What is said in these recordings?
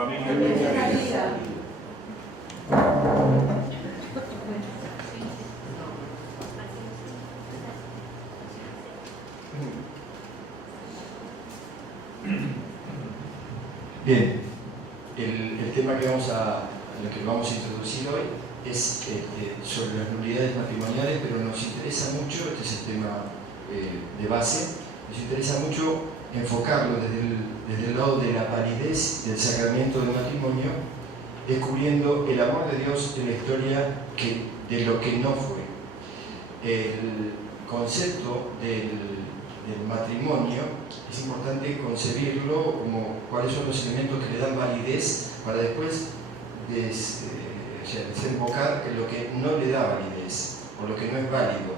Familia. Bien, el tema que vamos a introducir hoy es sobre las nulidades matrimoniales, pero nos interesa mucho, este es el tema de base, nos interesa mucho enfocarlo desde el lado de la validez del sacramento del matrimonio, descubriendo el amor de Dios en la historia de lo que no fue. El concepto del matrimonio es importante concebirlo como cuáles son los elementos que le dan validez para después desembocar en lo que no le da validez o lo que no es válido.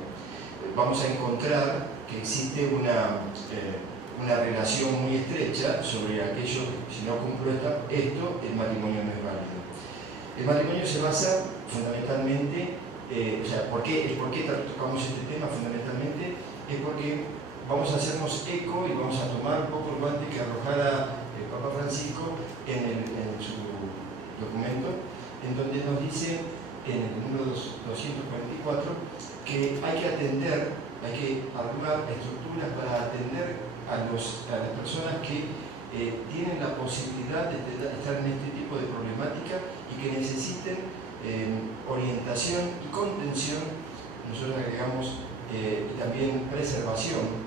Vamos a encontrar que existe una relación muy estrecha sobre aquello, si no cumplo esto, el matrimonio no es válido. El matrimonio se basa fundamentalmente, ¿por qué tocamos este tema fundamentalmente? Es porque vamos a hacernos eco y vamos a tomar un poco el guante que arrojara el Papa Francisco en su documento, en donde nos dice, en el número 244, que hay que atender, hay que armar estructuras para atender a las personas que tienen la posibilidad de estar en este tipo de problemática y que necesiten orientación y contención, nosotros agregamos también preservación,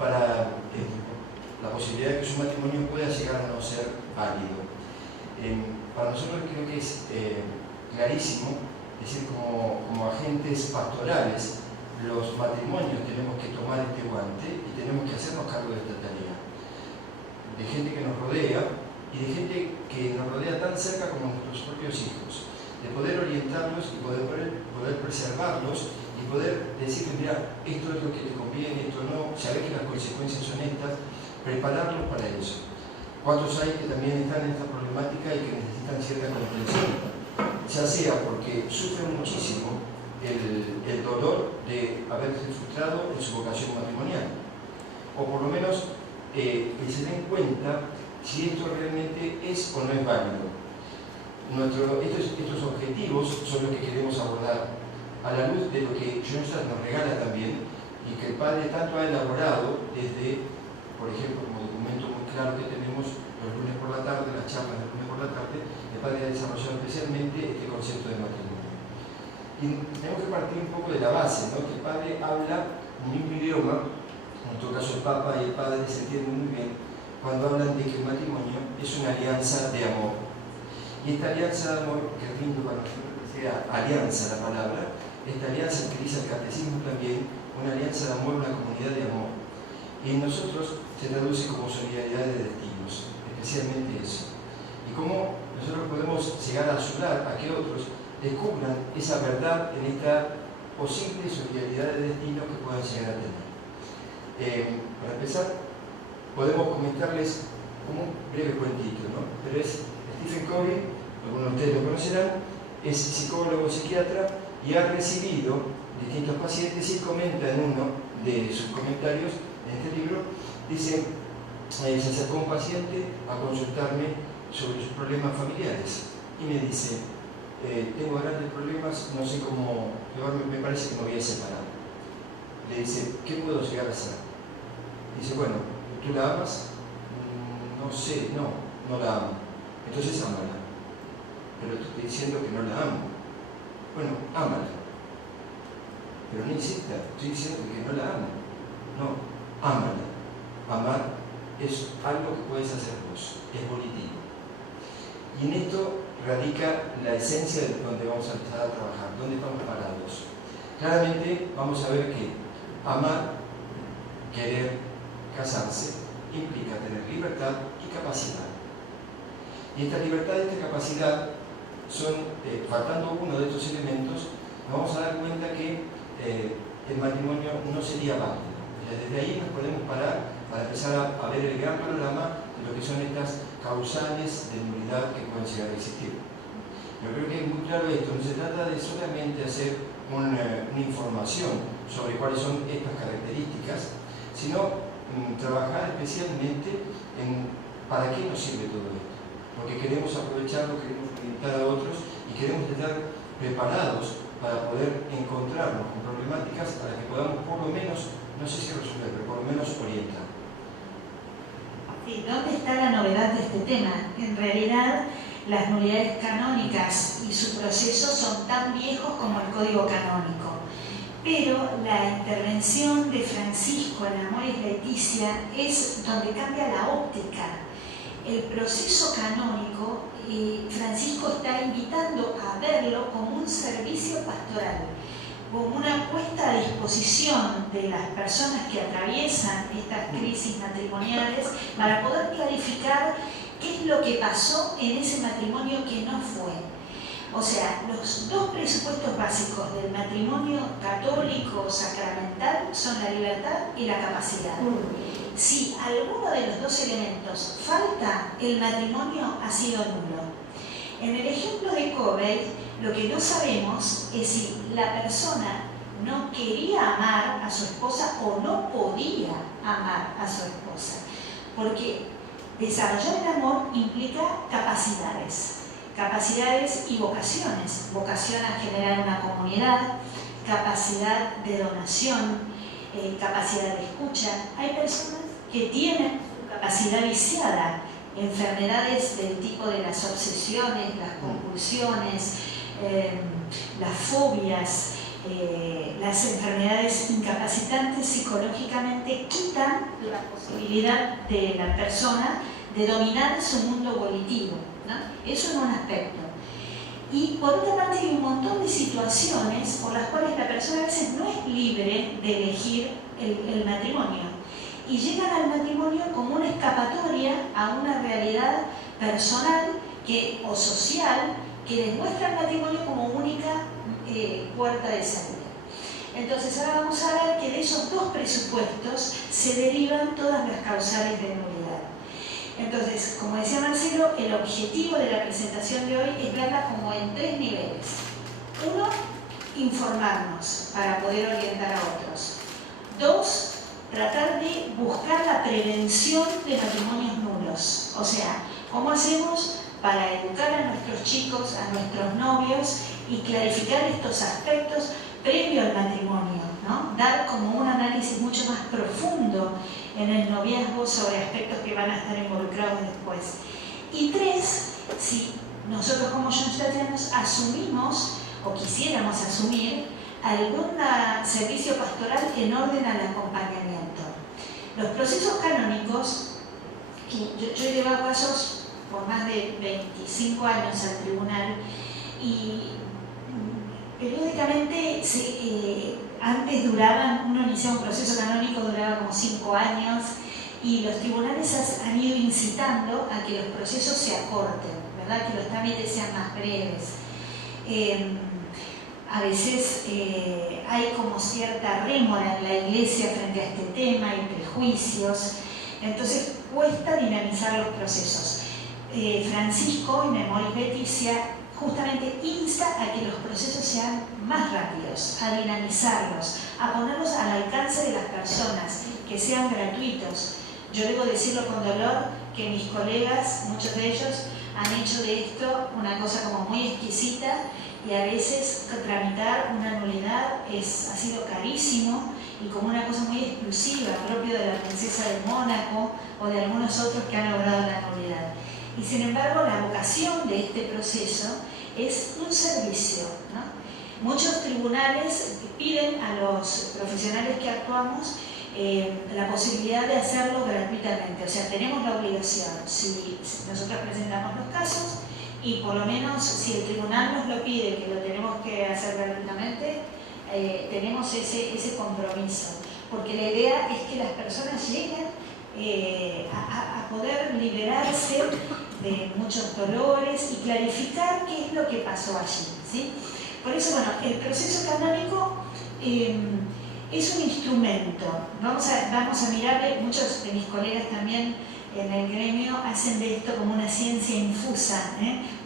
para la posibilidad de que su matrimonio pueda llegar a no ser válido. Para nosotros creo que es clarísimo, es decir, como agentes pastorales, los matrimonios tenemos que tomar este guante y tenemos que hacernos cargo de esta tarea. De gente que nos rodea y de gente que nos rodea tan cerca como nuestros propios hijos. De poder orientarlos y poder preservarlos y poder decirles, mira, esto es lo que te conviene, esto no, saber que las consecuencias son estas, prepararlos para eso. ¿Cuántos hay que también están en esta problemática y que necesitan cierta comprensión? Ya sea porque sufren muchísimo el dolor de haberse frustrado en su vocación matrimonial, o por lo menos que se den cuenta si esto realmente es o no es válido. Estos objetivos son los que queremos abordar a la luz de lo que Schoenstatt nos regala también y que el Padre tanto ha elaborado desde, por ejemplo, como documento muy claro que tenemos los lunes por la tarde, las charlas del lunes por la tarde, el Padre ha desarrollado especialmente este concepto de matrimonio. Y tenemos que partir un poco de la base, ¿no? Que el Padre habla un mismo idioma, en todo caso el Papa y el Padre se entienden muy bien cuando hablan de que el matrimonio es una alianza de amor. Y esta alianza de amor, que es lindo para nosotros que sea alianza la palabra, esta alianza que dice el catecismo también, una alianza de amor, una comunidad de amor. Y en nosotros se traduce como solidaridad de destinos, especialmente eso. Y cómo nosotros podemos llegar a ayudar a que otros descubran esa verdad en esta posible solidaridad de destinos que puedan llegar a tener. Para empezar, podemos comentarles como un breve cuentito, ¿no? Pero es Stephen Covey, algunos de ustedes lo conocerán, es psicólogo, psiquiatra y ha recibido distintos pacientes y comenta en uno de sus comentarios en este libro, dice, se acercó un paciente a consultarme sobre sus problemas familiares y me dice, tengo grandes problemas, no sé cómo, me parece que me voy a separar. Le dice, ¿qué puedo llegar a hacer? Dice, bueno, ¿tú la amas? No sé, no la amo. Entonces ámala. Pero te estoy diciendo que no la amo. Bueno, ámala. Pero no insista, estoy diciendo que no la amo. No, ámala. Amar es algo que puedes hacer vos, es volitivo. Y en esto radica la esencia de donde vamos a empezar a trabajar, dónde estamos parados. Claramente vamos a ver que amar, querer, casarse, implica tener libertad y capacidad. Y esta libertad y esta capacidad son, faltando uno de estos elementos, nos vamos a dar cuenta que el matrimonio no sería válido. Desde ahí nos podemos parar para empezar a ver el gran panorama de lo que son estas causales de nulidad que pueden llegar a existir. Yo creo que es muy claro esto, no se trata de solamente hacer una información sobre cuáles son estas características, sino trabajar especialmente en para qué nos sirve todo esto. porque queremos aprovecharlo, queremos orientar a otros y queremos estar preparados para poder encontrarnos con problemáticas para que podamos por lo menos, no sé si resolver, pero por lo menos orientar. Sí, ¿dónde está la novedad de este tema? En realidad, las nulidades canónicas y su proceso son tan viejos como el código canónico. Pero la intervención de Francisco en Amoris Laetitia es donde cambia la óptica. El proceso canónico, Francisco está invitando a verlo como un servicio pastoral, como una puesta a disposición de las personas que atraviesan estas crisis matrimoniales para poder clarificar qué es lo que pasó en ese matrimonio que no fue. O sea, los dos presupuestos básicos del matrimonio católico sacramental son la libertad y la capacidad. Si alguno de los dos elementos falta, el matrimonio ha sido nulo. En el ejemplo de Covey, lo que no sabemos es si la persona no quería amar a su esposa o no podía amar a su esposa. Porque desarrollar el amor implica capacidades y vocaciones. Vocación a generar una comunidad, capacidad de donación, capacidad de escucha. Hay personas que tienen capacidad viciada, enfermedades del tipo de las obsesiones, las compulsiones, las fobias, las enfermedades incapacitantes psicológicamente quitan la posibilidad de la persona de dominar su mundo volitivo, ¿no? Eso es un aspecto. Y por otra parte hay un montón de situaciones por las cuales la persona a veces no es libre de elegir el matrimonio y llegan al matrimonio como una escapatoria a una realidad personal o social que les muestra el matrimonio como única puerta de salida. Entonces ahora vamos a ver que de esos dos presupuestos se derivan todas las causales de nulidad. Entonces, como decía Marcelo, el objetivo de la presentación de hoy es verla como en tres niveles. Uno, informarnos para poder orientar a otros. Dos, tratar de buscar la prevención de matrimonios nulos. O sea, ¿cómo hacemos para educar a nuestros chicos, a nuestros novios y clarificar estos aspectos previo al matrimonio, ¿no? Dar como un análisis mucho más profundo en el noviazgo sobre aspectos que van a estar involucrados después. Y tres, si nosotros como Johnnstadtianos asumimos o quisiéramos asumir algún servicio pastoral en orden al acompañamiento. Los procesos canónicos, yo he llevado casos por más de 25 años al tribunal y periódicamente antes uno iniciaba un proceso canónico, duraba como 5 años y los tribunales han ido incitando a que los procesos se acorten, ¿verdad? Que los trámites sean más breves. A veces hay como cierta rémora en la iglesia frente a este tema, hay prejuicios, entonces cuesta dinamizar los procesos. Francisco, en Amoris Laetitia, justamente insta a que los procesos sean más rápidos, a dinamizarlos, a ponerlos al alcance de las personas, que sean gratuitos. Yo debo decirlo con dolor que mis colegas, muchos de ellos, han hecho de esto una cosa como muy exquisita y a veces tramitar una nulidad ha sido carísimo y como una cosa muy exclusiva, propio de la princesa de Mónaco o de algunos otros que han logrado la nulidad. Y sin embargo, la vocación de este proceso es un servicio, ¿no? Muchos tribunales piden a los profesionales que actuamos la posibilidad de hacerlo gratuitamente, o sea, tenemos la obligación, si nosotros presentamos los casos y por lo menos si el tribunal nos lo pide, que lo tenemos que hacer gratuitamente, tenemos ese compromiso, porque la idea es que las personas lleguen a poder liberarse de muchos dolores y clarificar qué es lo que pasó allí, ¿sí? Por eso, bueno, el proceso canónico es un instrumento. Vamos a mirarle, muchos de mis colegas también en el gremio hacen de esto como una ciencia infusa,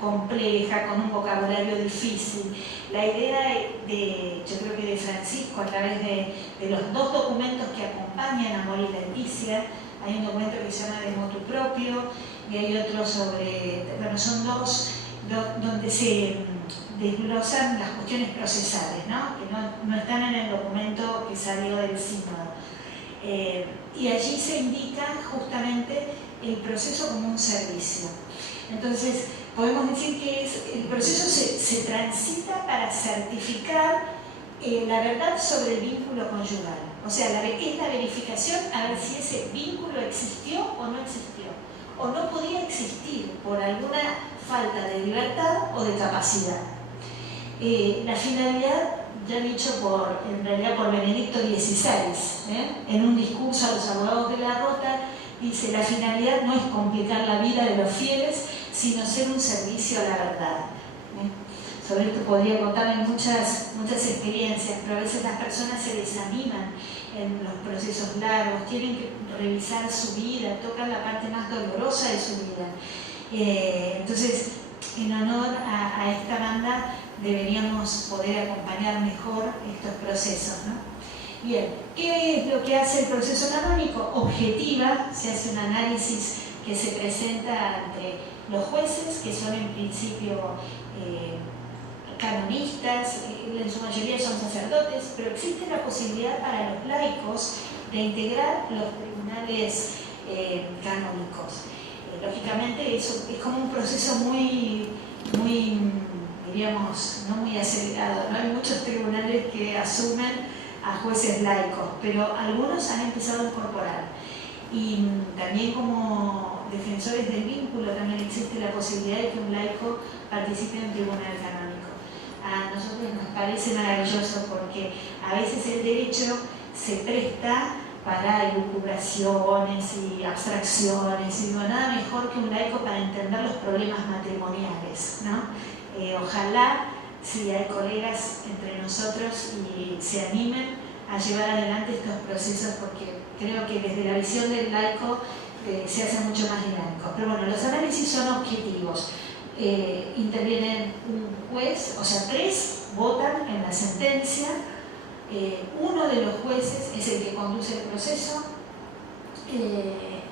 compleja, con un vocabulario difícil. La idea yo creo que de Francisco, a través de los dos documentos que acompañan a Amoris Laetitia, hay un documento que se llama De motu propio y hay otro sobre, bueno, son dos donde se desglosan las cuestiones procesales, ¿no? Que no están en el documento que salió del sínodo. Y allí se indica justamente el proceso como un servicio. Entonces, podemos decir que el proceso se transita para certificar la verdad sobre el vínculo conyugal. O sea, es la verificación a ver si ese vínculo existió o no existió, o no podía existir por alguna falta de libertad o de capacidad. La finalidad, ya dicho en realidad por Benedicto XVI, en un discurso a los abogados de la Rota, dice: la finalidad no es complicar la vida de los fieles, sino ser un servicio a la verdad. Sobre esto podría contarles muchas experiencias, pero a veces las personas se desaniman en los procesos largos, tienen que revisar su vida, tocan la parte más dolorosa de su vida. Entonces, en honor a esta banda, deberíamos poder acompañar mejor estos procesos, ¿no? Bien, ¿qué es lo que hace el proceso canónico? Objetiva, se hace un análisis que se presenta ante los jueces, que son en principio canonistas, en su mayoría son sacerdotes, pero existe la posibilidad para los laicos de integrar los tribunales canónicos. Lógicamente eso es como un proceso muy, diríamos, no muy acelerado, ¿no? Hay muchos tribunales que asumen a jueces laicos, pero algunos han empezado a incorporar. Y también como defensores del vínculo también existe la posibilidad de que un laico participe en un tribunal canónico. A nosotros nos parece maravilloso porque a veces el derecho se presta para elucubraciones y abstracciones, y no nada mejor que un laico para entender los problemas matrimoniales, ¿no? Ojalá si hay colegas entre nosotros y se animen a llevar adelante estos procesos, porque creo que desde la visión del laico se hace mucho más dinámico. Pero bueno, los análisis son objetivos. Intervienen un juez, o sea, 3 votan en la sentencia. Uno de los jueces es el que conduce el proceso.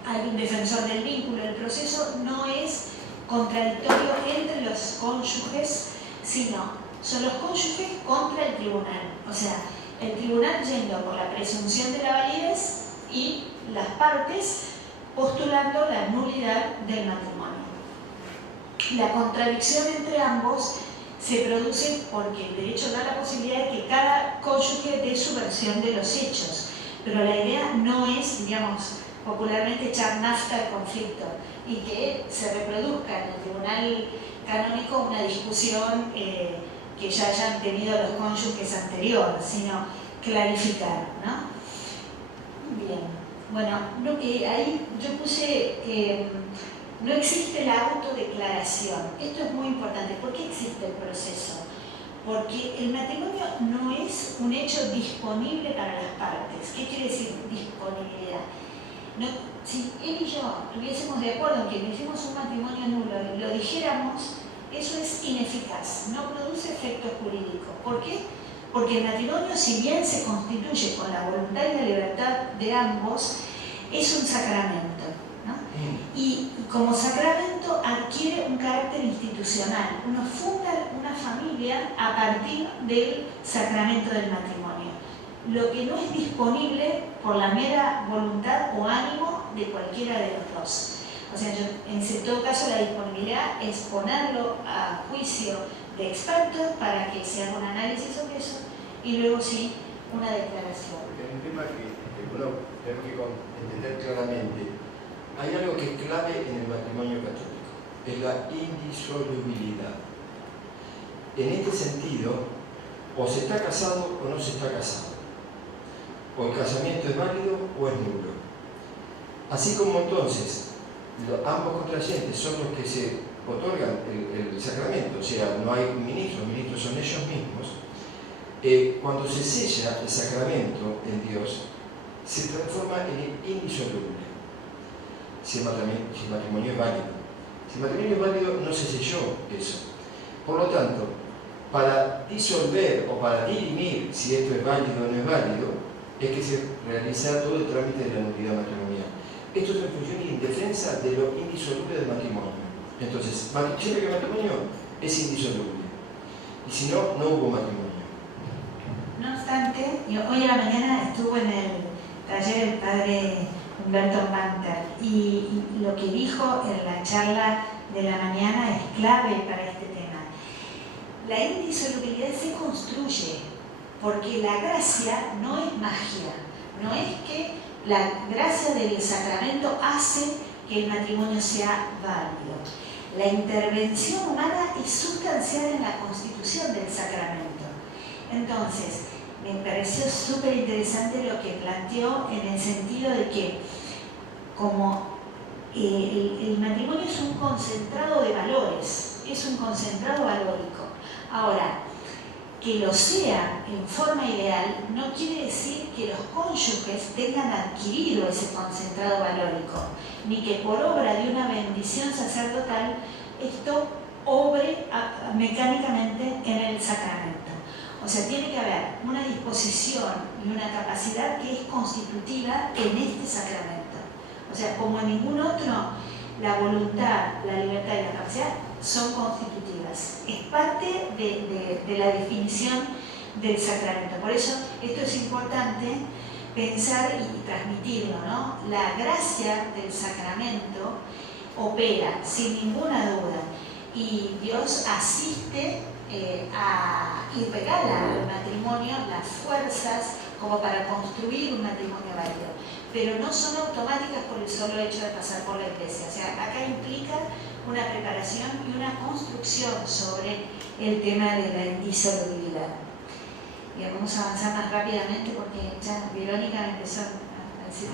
Hay un defensor del vínculo. El proceso no es contradictorio entre los cónyuges, sino son los cónyuges contra el tribunal. O sea, el tribunal yendo por la presunción de la validez y las partes postulando la nulidad del matrimonio. La contradicción entre ambos se produce porque el derecho da la posibilidad de que cada cónyuge dé su versión de los hechos, pero la idea no es, digamos, popularmente echar nafta al conflicto y que se reproduzca en el tribunal canónico una discusión que ya hayan tenido los cónyuges anteriores, sino clarificar, ¿no? Bien, bueno, ahí yo puse no existe la autodeclaración. Esto es muy importante. ¿Por qué existe el proceso? Porque el matrimonio no es un hecho disponible para las partes. ¿Qué quiere decir disponibilidad? No, si él y yo estuviésemos de acuerdo en que hicimos un matrimonio nulo y lo dijéramos, eso es ineficaz, no produce efecto jurídico. ¿Por qué? Porque el matrimonio, si bien se constituye con la voluntad y la libertad de ambos, es un sacramento, ¿no? Y como sacramento adquiere un carácter institucional. Uno funda una familia a partir del sacramento del matrimonio. Lo que no es disponible por la mera voluntad o ánimo de cualquiera de los dos. O sea, en todo caso la disponibilidad es ponerlo a juicio de expertos para que se haga un análisis sobre eso y luego sí una declaración. Porque es un tema que bueno, tenemos que entender claramente. Hay algo que es clave en el matrimonio católico, es la indisolubilidad. En este sentido, o se está casado o no se está casado. O el casamiento es válido o es nulo. Así como entonces ambos contrayentes son los que se otorgan el sacramento, o sea, no hay ministros, los ministros son ellos mismos. Cuando se sella el sacramento en Dios, se transforma en indisoluble. Si el matrimonio es válido. Si el matrimonio es válido, no se selló eso. Por lo tanto, para disolver o para dirimir si esto es válido o no es válido, es que se realiza todo el trámite de la nulidad matrimonial. Esto es en función y en defensa de lo indisoluble del matrimonio. Entonces, siempre que el matrimonio es indisoluble. Y si no, no hubo matrimonio. No obstante, hoy a la mañana estuve en el taller del padre Humberto Manter y lo que dijo en la charla de la mañana es clave para este tema. La indisolubilidad se construye porque la gracia no es magia, no es que la gracia del sacramento hace que el matrimonio sea válido. La intervención humana es sustancial en la constitución del sacramento. Entonces, me pareció súper interesante lo que planteó en el sentido de que como el matrimonio es un concentrado de valores, es un concentrado valórico. Ahora, que lo sea en forma ideal no quiere decir que los cónyuges tengan adquirido ese concentrado valórico, ni que por obra de una bendición sacerdotal esto obre mecánicamente en el sacramento. O sea, tiene que haber una disposición y una capacidad que es constitutiva en este sacramento. O sea, como en ningún otro, la voluntad, la libertad y la capacidad son constitutivas. Es parte de la definición del sacramento. Por eso esto es importante pensar y transmitirlo, ¿no? La gracia del sacramento opera sin ninguna duda y Dios asiste y regala al matrimonio las fuerzas como para construir un matrimonio válido, pero no son automáticas por el solo hecho de pasar por la iglesia. O sea, acá implica una preparación y una construcción sobre el tema de la indisolubilidad. Y vamos a avanzar más rápidamente porque ya Verónica me empezó a decir.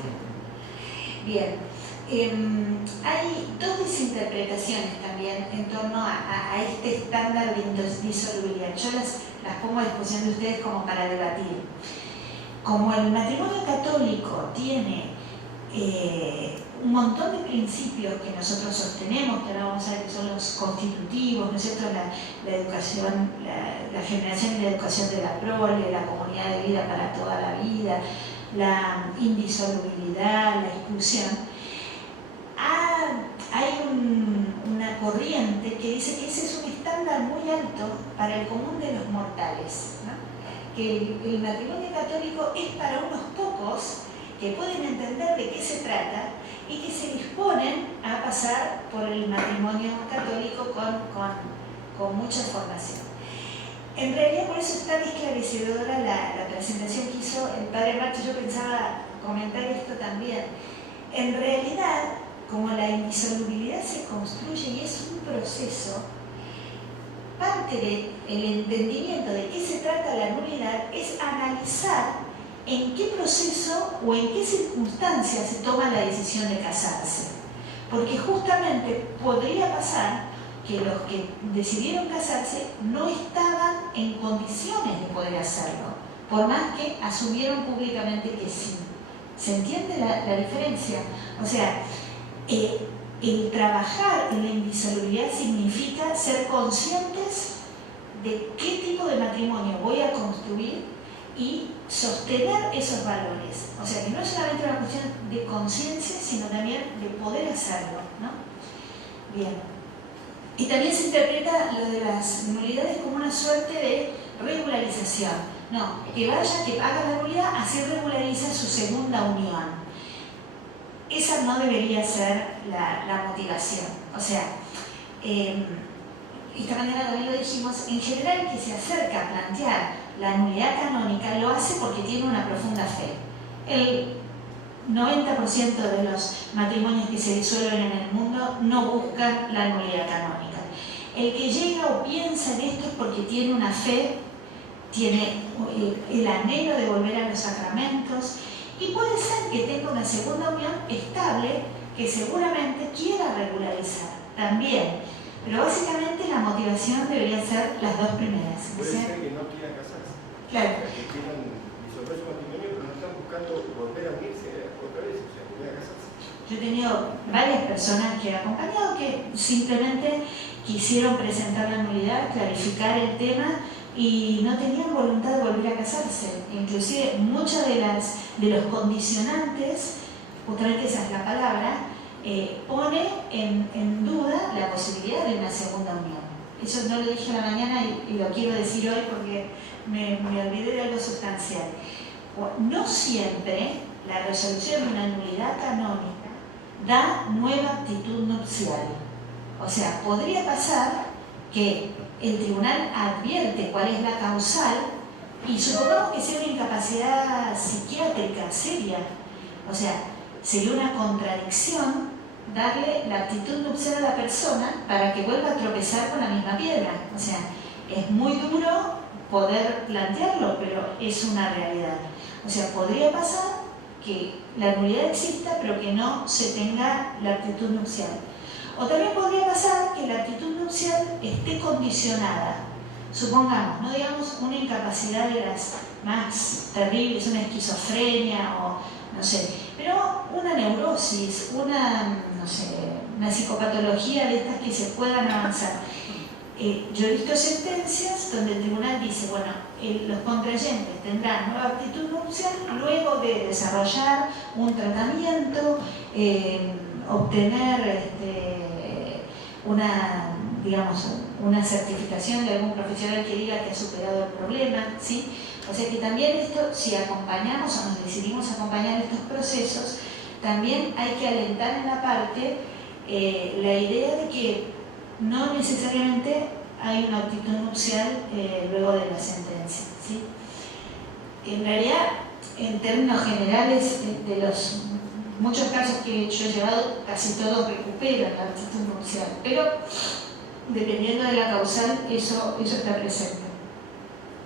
Bien, hay dos desinterpretaciones también en torno a este estándar de indisolubilidad. Yo las pongo a disposición de ustedes como para debatir. Como el matrimonio católico tiene un montón de principios que nosotros sostenemos, que ahora vamos a ver que son los constitutivos, ¿no es cierto? La educación, la generación y la educación de la prole, la comunidad de vida para toda la vida, la indisolubilidad, la exclusión. Hay una corriente que dice que ese es un estándar muy alto para el común de los mortales, ¿no? Que el matrimonio católico es para unos pocos que pueden entender de qué se trata y que se disponen a pasar por el matrimonio católico con mucha formación. En realidad, por eso es tan esclarecedora la presentación que hizo el padre Marcho. Yo pensaba comentar esto también. En realidad, como la indisolubilidad se construye y es un proceso, parte del entendimiento de qué se trata la nulidad es analizar en qué proceso o en qué circunstancias se toma la decisión de casarse. Porque justamente podría pasar que los que decidieron casarse no estaban en condiciones de poder hacerlo, por más que asumieron públicamente que sí. ¿Se entiende la diferencia? O sea, el trabajar en la indisolubilidad significa ser conscientes de qué tipo de matrimonio voy a construir y sostener esos valores. O sea, que no es solamente una cuestión de conciencia, sino también de poder hacerlo, ¿no? Bien. Y también se interpreta lo de las nulidades como una suerte de regularización. No, que haga la nulidad, así regulariza su segunda unión. Esa no debería ser la motivación. O sea, esta mañana también lo dijimos, en general el que se acerca a plantear la nulidad canónica lo hace porque tiene una profunda fe. El 90% de los matrimonios que se disuelven en el mundo no buscan la nulidad canónica. El que llega o piensa en esto es porque tiene una fe, tiene el anhelo de volver a los sacramentos, y puede ser que tenga una segunda unión estable que seguramente quiera regularizar también, pero básicamente la motivación debería ser las dos primeras. Puede ser que no quieran casarse. Claro. Que quieran disolver su matrimonio, pero no están buscando volver a unirse otra vez, o sea, volver a casarse. Yo he tenido varias personas que he acompañado que simplemente quisieron presentar la nulidad, clarificar el tema y no tenían voluntad de volver a casarse. Inclusive muchos de los condicionantes justamente esa es la palabra, pone en duda la posibilidad de una segunda unión. Eso no lo dije a la mañana y lo quiero decir hoy porque me olvidé de algo sustancial. No siempre la resolución de una nulidad canónica da nueva actitud nupcial. O sea, podría pasar que el tribunal advierte cuál es la causal y supongamos que sea una incapacidad psiquiátrica seria. O sea, sería una contradicción darle la actitud nupcial a la persona para que vuelva a tropezar con la misma piedra. O sea, es muy duro poder plantearlo, pero es una realidad. O sea, podría pasar que la nulidad exista, pero que no se tenga la actitud nupcial. O también podría pasar que la actitud nupcial esté condicionada. Supongamos, no digamos una incapacidad de las más terribles, una esquizofrenia o no sé, pero una neurosis, una psicopatología de estas que se puedan avanzar. Yo he visto sentencias donde el tribunal dice, bueno, los contrayentes tendrán nueva actitud nupcial luego de desarrollar un tratamiento, obtener una certificación de algún profesional que diga que ha superado el problema, ¿sí? O sea que también esto, si acompañamos o nos decidimos acompañar estos procesos, también hay que alentar en la parte la idea de que no necesariamente hay una actitud nupcial luego de la sentencia, ¿sí? En realidad, en términos generales, de los muchos casos que yo he llevado, casi todos recuperan la actitud nupcial, pero dependiendo de la causal, eso está presente.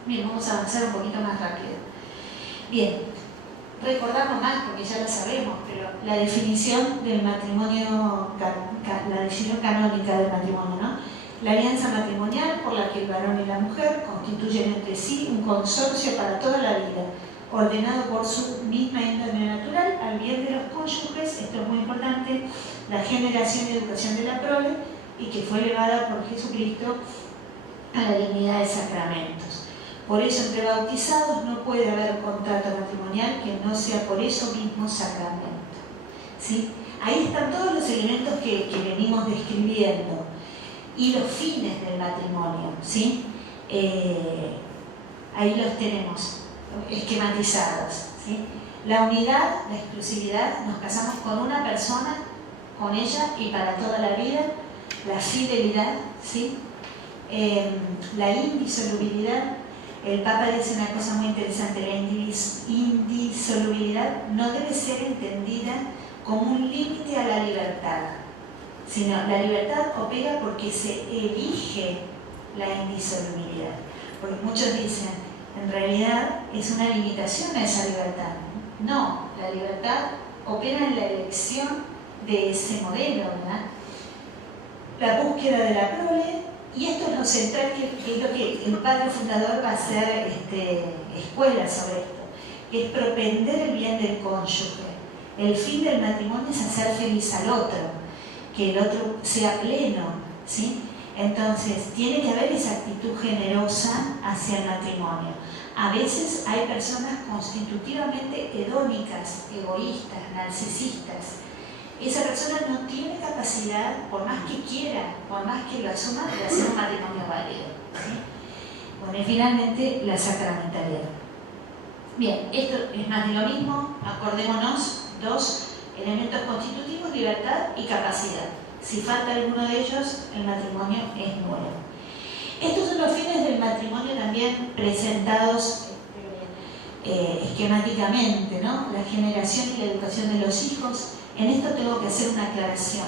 Bien, vamos a avanzar un poquito más rápido. Bien, recordamos más porque ya lo sabemos, pero la definición del matrimonio, la definición canónica del matrimonio, ¿no? La alianza matrimonial por la que el varón y la mujer constituyen entre sí un consorcio para toda la vida, ordenado por su misma índole natural al bien de los cónyuges, esto es muy importante, la generación y educación de la prole, y que fue elevada por Jesucristo a la dignidad de sacramentos. Por eso entre bautizados no puede haber contrato matrimonial que no sea por eso mismo sacramento, ¿sí? Ahí están todos los elementos que venimos describiendo y los fines del matrimonio, ¿sí? Ahí los tenemos esquematizados, ¿sí? La unidad, la exclusividad, nos casamos con una persona, con ella y para toda la vida. La fidelidad, ¿sí? La indisolubilidad. El Papa dice una cosa muy interesante: la indisolubilidad no debe ser entendida como un límite a la libertad, sino la libertad opera porque se elige la indisolubilidad. Porque muchos dicen, en realidad es una limitación a esa libertad. No, la libertad opera en la elección de ese modelo, ¿verdad? La búsqueda de la prole, y esto es lo central, que es lo que el padre fundador va a hacer escuela sobre esto, que es propender el bien del cónyuge. El fin del matrimonio es hacer feliz al otro, que el otro sea pleno, ¿sí? Entonces, tiene que haber esa actitud generosa hacia el matrimonio. A veces hay personas constitutivamente hedónicas, egoístas, narcisistas. Esa persona no tiene capacidad, por más que quiera, por más que lo asuma, de hacer un matrimonio válido, ¿sí? Bueno, y finalmente la sacramentalidad. Bien, esto es más de lo mismo. Acordémonos, dos elementos constitutivos: libertad y capacidad. Si falta alguno de ellos, el matrimonio es nulo. Estos son los fines del matrimonio también presentados esquemáticamente, ¿no? La generación y la educación de los hijos. En esto tengo que hacer una aclaración.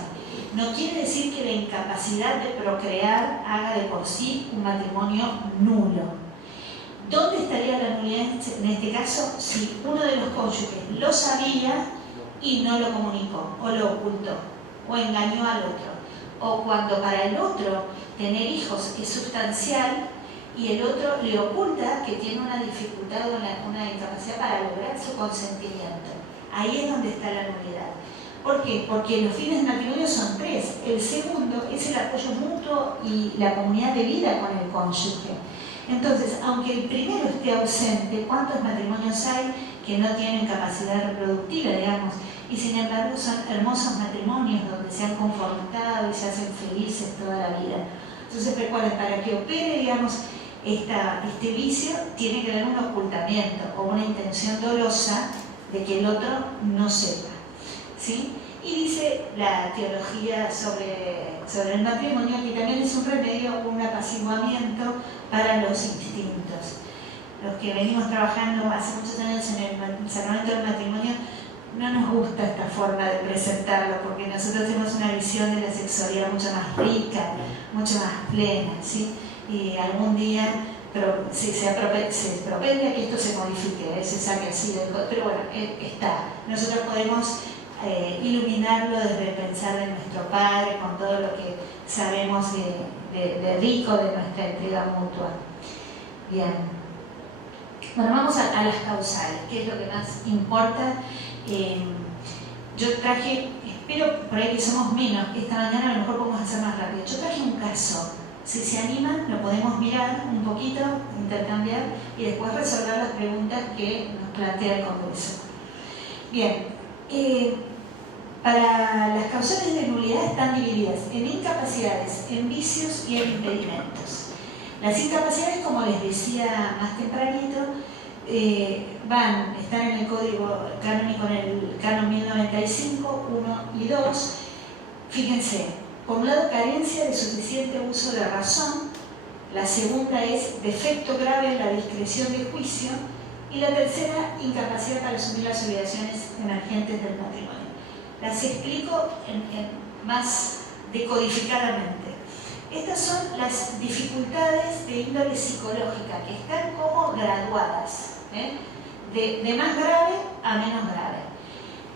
No quiere decir que la incapacidad de procrear haga de por sí un matrimonio nulo. ¿Dónde estaría la nulidad en este caso? Si uno de los cónyuges lo sabía y no lo comunicó, o lo ocultó, o engañó al otro, o cuando para el otro tener hijos es sustancial y el otro le oculta que tiene una dificultad o una incapacidad para lograr su consentimiento. Ahí es donde está la nulidad. ¿Por qué? Porque los fines del matrimonio son tres. El segundo es el apoyo mutuo y la comunidad de vida con el cónyuge. Entonces, aunque el primero esté ausente, ¿cuántos matrimonios hay que no tienen capacidad reproductiva, digamos? y sin embargo son hermosos matrimonios donde se han confortado y se hacen felices toda la vida. Entonces recuerden, para que opere, digamos, este vicio, tiene que haber un ocultamiento o una intención dolosa de que el otro no sepa, ¿sí? Y dice la teología sobre el matrimonio que también es un remedio, un apaciguamiento para los instintos. Los que venimos trabajando hace muchos años en el sacramento del matrimonio, no nos gusta esta forma de presentarlo, porque nosotros tenemos una visión de la sexualidad mucho más rica, mucho más plena, ¿sí? Y algún día se propende a que esto se modifique, se saque así del... Pero bueno, está. Nosotros podemos iluminarlo desde el pensar de nuestro Padre, con todo lo que sabemos de rico de nuestra entrega mutua. Bien. Bueno, vamos a las causales, que es lo que más importa. Yo traje, espero por ahí que somos menos, esta mañana a lo mejor podemos hacer más rápido. Yo traje un caso, si se animan lo podemos mirar un poquito, intercambiar y después resolver las preguntas que nos plantea el Congreso. Bien, para las causales de nulidad están divididas en incapacidades, en vicios y en impedimentos. Las incapacidades, como les decía más tempranito, están en el Código Canónico, en el Canon 1095, 1 y 2. Fíjense, por un lado, carencia de suficiente uso de razón. La segunda es defecto grave en la discreción de juicio. Y la tercera, incapacidad para asumir las obligaciones emergentes del matrimonio. Las explico más decodificadamente. Estas son las dificultades de índole psicológica, que están como graduadas, de más grave a menos grave.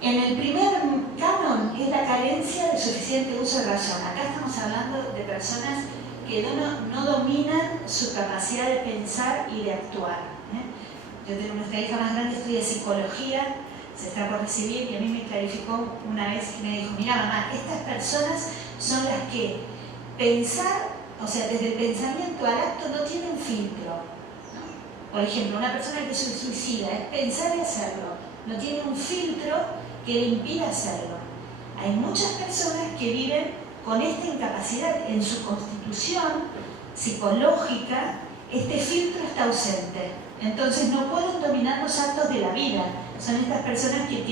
En el primer canon es la carencia de suficiente uso de razón. Acá estamos hablando de personas que no dominan su capacidad de pensar y de actuar. Yo tengo nuestra hija más grande, estudia psicología, se está por recibir, y a mí me clarificó una vez que me dijo: mira mamá, estas personas son las que pensar, o sea, desde el pensamiento al acto no tienen filtro, ¿no? Por ejemplo, una persona que se suicida es pensar y hacerlo, no tiene un filtro que le impida hacerlo. Hay muchas personas que viven con esta incapacidad en su constitución psicológica. Este filtro está ausente, entonces no pueden dominar los actos de la vida. Son estas personas que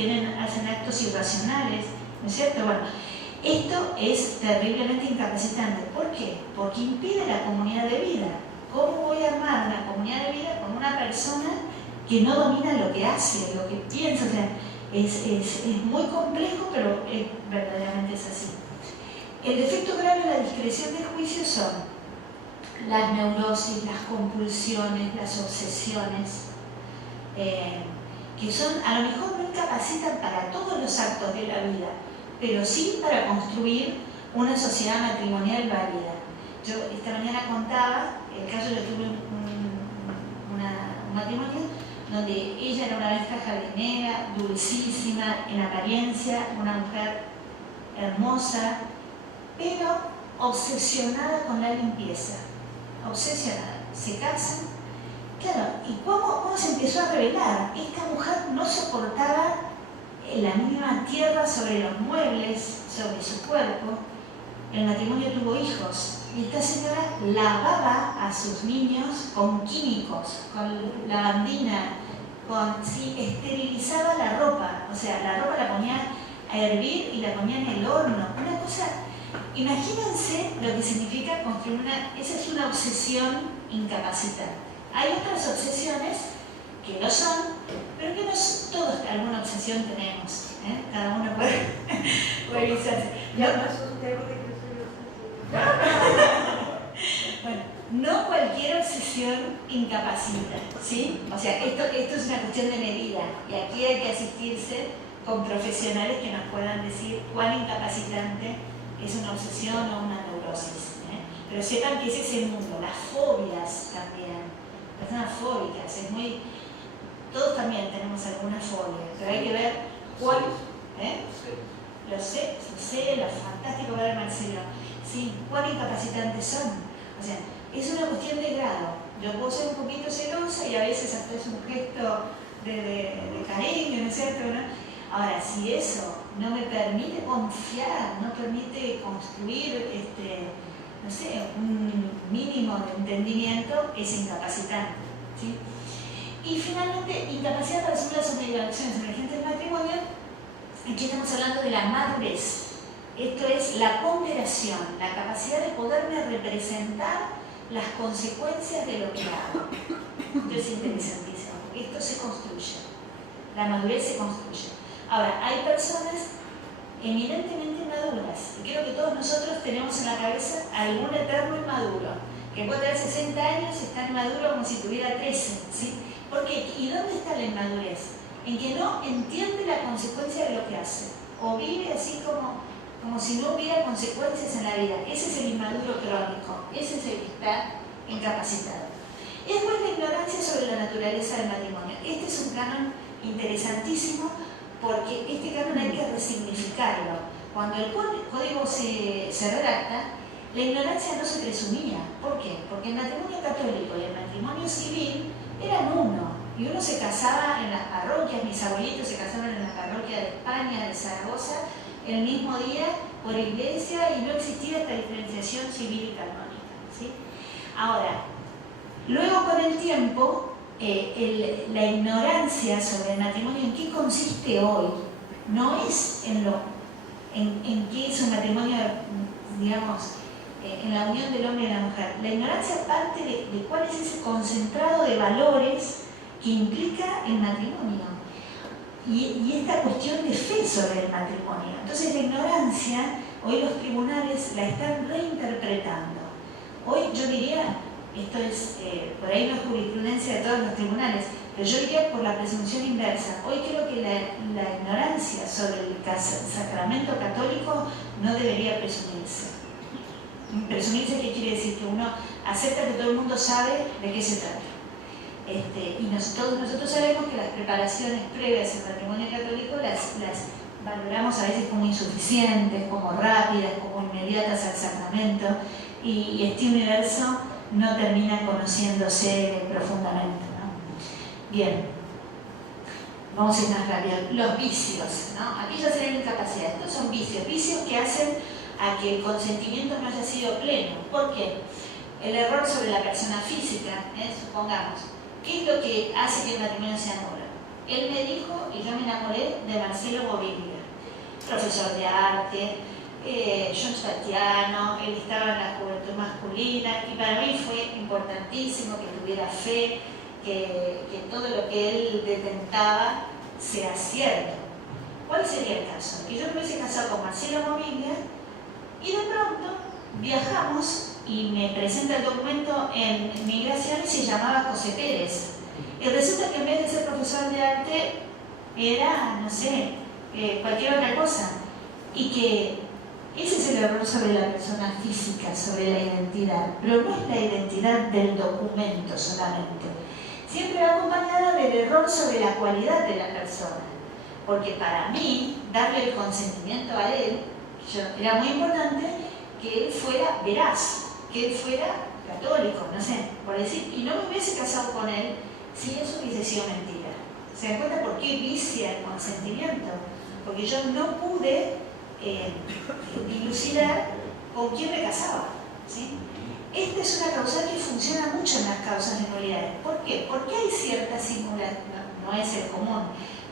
hacen actos irracionales, ¿no es cierto? Bueno, esto es terriblemente incapacitante. ¿Por qué? Porque impide la comunidad de vida. ¿Cómo voy a armar una comunidad de vida con una persona que no domina lo que hace, lo que piensa? O sea, es muy complejo, pero verdaderamente es así. El defecto grave de la discreción de juicio son las neurosis, las compulsiones, las obsesiones, que son, a lo mejor no incapacitan para todos los actos de la vida, pero sí para construir una sociedad matrimonial válida. Yo esta mañana contaba el caso de que tuve un matrimonio donde ella era una maestra jardinera, dulcísima en apariencia, una mujer hermosa, pero obsesionada con la limpieza. Obsesionada. Se casan. Claro, ¿y cómo se empezó a revelar? Esta mujer no soportaba la mínima tierra sobre los muebles, sobre su cuerpo. El matrimonio tuvo hijos y esta señora lavaba a sus niños con químicos, con lavandina, esterilizaba la ropa. O sea, la ropa la ponía a hervir y la ponía en el horno. Una cosa, imagínense lo que significa construir esa es una obsesión incapacitante. Hay otras obsesiones que lo son, pero que no todos alguna obsesión tenemos. Cada uno puede revisarse. Ya no asusté porque yo soy obsesiva. Bueno, no cualquier obsesión incapacita, ¿sí? O sea, esto es una cuestión de medida y aquí hay que asistirse con profesionales que nos puedan decir cuán incapacitante es una obsesión o una neurosis. Pero sepan que ese es el mundo. Las fobias también, personas fóbicas, todos también tenemos alguna fobia, pero hay que ver cuál. Lo sé, lo fantástico ver Marcelo. Sí, cuán incapacitantes son. O sea, es una cuestión de grado. Yo puedo ser un poquito celosa y a veces hasta es un gesto de cariño, ¿no es cierto? ¿No? Ahora, si eso no me permite confiar, no permite construir no sé, un mínimo de entendimiento, es incapacitante, ¿sí? Y finalmente, incapacidad para asumir las obligaciones emergentes del matrimonio. Aquí estamos hablando de la madurez. Esto es la ponderación, la capacidad de poderme representar las consecuencias de lo que hago. Esto es interesantísimo, porque esto se construye. La madurez se construye. Ahora, hay personas eminentemente maduras, y creo que todos nosotros tenemos en la cabeza algún eterno inmaduro, que puede tener 60 años y estar inmaduro como si tuviera 13, ¿sí? ¿Por qué? ¿Y dónde está la inmadurez? En que no entiende la consecuencia de lo que hace, o vive así como si no hubiera consecuencias en la vida. Ese es el inmaduro crónico, ese es el que está incapacitado. Y después la ignorancia sobre la naturaleza del matrimonio. Este es un canon interesantísimo, porque este canon hay que resignificarlo. Cuando el código se redacta, la ignorancia no se presumía. ¿Por qué? Porque el matrimonio católico y el matrimonio civil eran uno, y uno se casaba en las parroquias. Mis abuelitos se casaron en la parroquia de España, de Zaragoza, el mismo día por iglesia, y no existía esta diferenciación civil y canónica, ¿sí? Ahora, luego con el tiempo, la ignorancia sobre el matrimonio, ¿en qué consiste hoy? No es en qué es un matrimonio, digamos, en la unión del hombre y la mujer. La ignorancia parte de cuál es ese concentrado de valores que implica el matrimonio y esta cuestión de fe sobre el matrimonio. Entonces la ignorancia, hoy los tribunales la están reinterpretando. Hoy yo diría, esto es, por ahí no es jurisprudencia de todos los tribunales, pero yo diría por la presunción inversa. Hoy creo que la ignorancia sobre el sacramento católico no debería presumirse. Presumirse, ¿qué quiere decir? Que uno acepta que todo el mundo sabe de qué se trata. Y todos nosotros sabemos que las preparaciones previas al matrimonio católico las valoramos a veces como insuficientes, como rápidas, como inmediatas al sacramento, y este universo no termina conociéndose profundamente, ¿no? Bien, vamos a ir más rápido. Los vicios, ¿no? Aquí ya sería incapacidad. Estos son vicios que hacen a que el consentimiento no haya sido pleno. ¿Por qué? El error sobre la persona física, supongamos. ¿Qué es lo que hace que el matrimonio se anule? Él me dijo, y yo me enamoré de Marcelo Bobiglia, profesor de arte, Johnsbatiano, él estaba en la juventud masculina, y para mí fue importantísimo que tuviera fe, que todo lo que él detentaba sea cierto. ¿Cuál sería el caso? Que yo me hubiese casado con Marcelo Bobiglia y de pronto viajamos y me presenta el documento en migración y se llamaba José Pérez. Y resulta que en vez de ser profesor de arte era, no sé, cualquier otra cosa. Y que ese es el error sobre la persona física, sobre la identidad. Pero no es la identidad del documento solamente. Siempre va acompañada del error sobre la cualidad de la persona. Porque para mí, darle el consentimiento a él, era muy importante que él fuera veraz, que él fuera católico, no sé, por decir, y no me hubiese casado con él si eso hubiese sido mentira. ¿Se dan cuenta por qué vicia el consentimiento? Porque yo no pude dilucidar con quién me casaba, ¿sí? Esta es una causal que funciona mucho en las causas de nulidades. ¿Por qué? Porque hay cierta simulación, no es el común,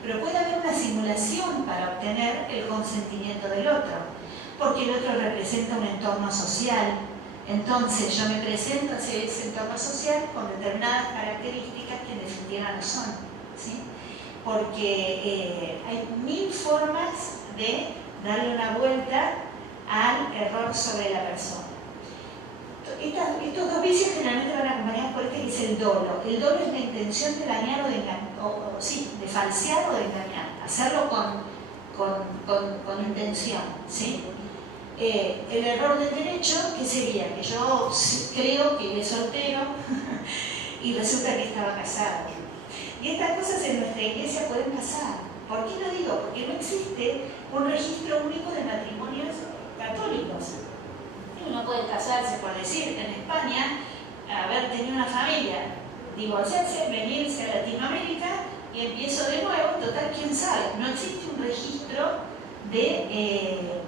pero puede haber una simulación para obtener el consentimiento del otro, porque el otro representa un entorno social. Entonces yo me presento hacia ese entorno social con determinadas características que en definitiva no son, ¿sí? Porque hay 1000 formas de darle una vuelta al error sobre la persona. Estos dos vicios generalmente van acompañados por este que es el dolo. El dolo es la intención de dañar o de engañar, de falsear o de engañar, hacerlo con intención, ¿sí? El error del derecho, ¿qué sería? Que yo creo que él es soltero y resulta que estaba casado. Y estas cosas en nuestra iglesia pueden pasar. ¿Por qué lo digo? Porque no existe un registro único de matrimonios católicos. Uno puede casarse, por decir, en España, haber tenido una familia, divorciarse, venirse a Latinoamérica y empiezo de nuevo, total, quién sabe, no existe un registro de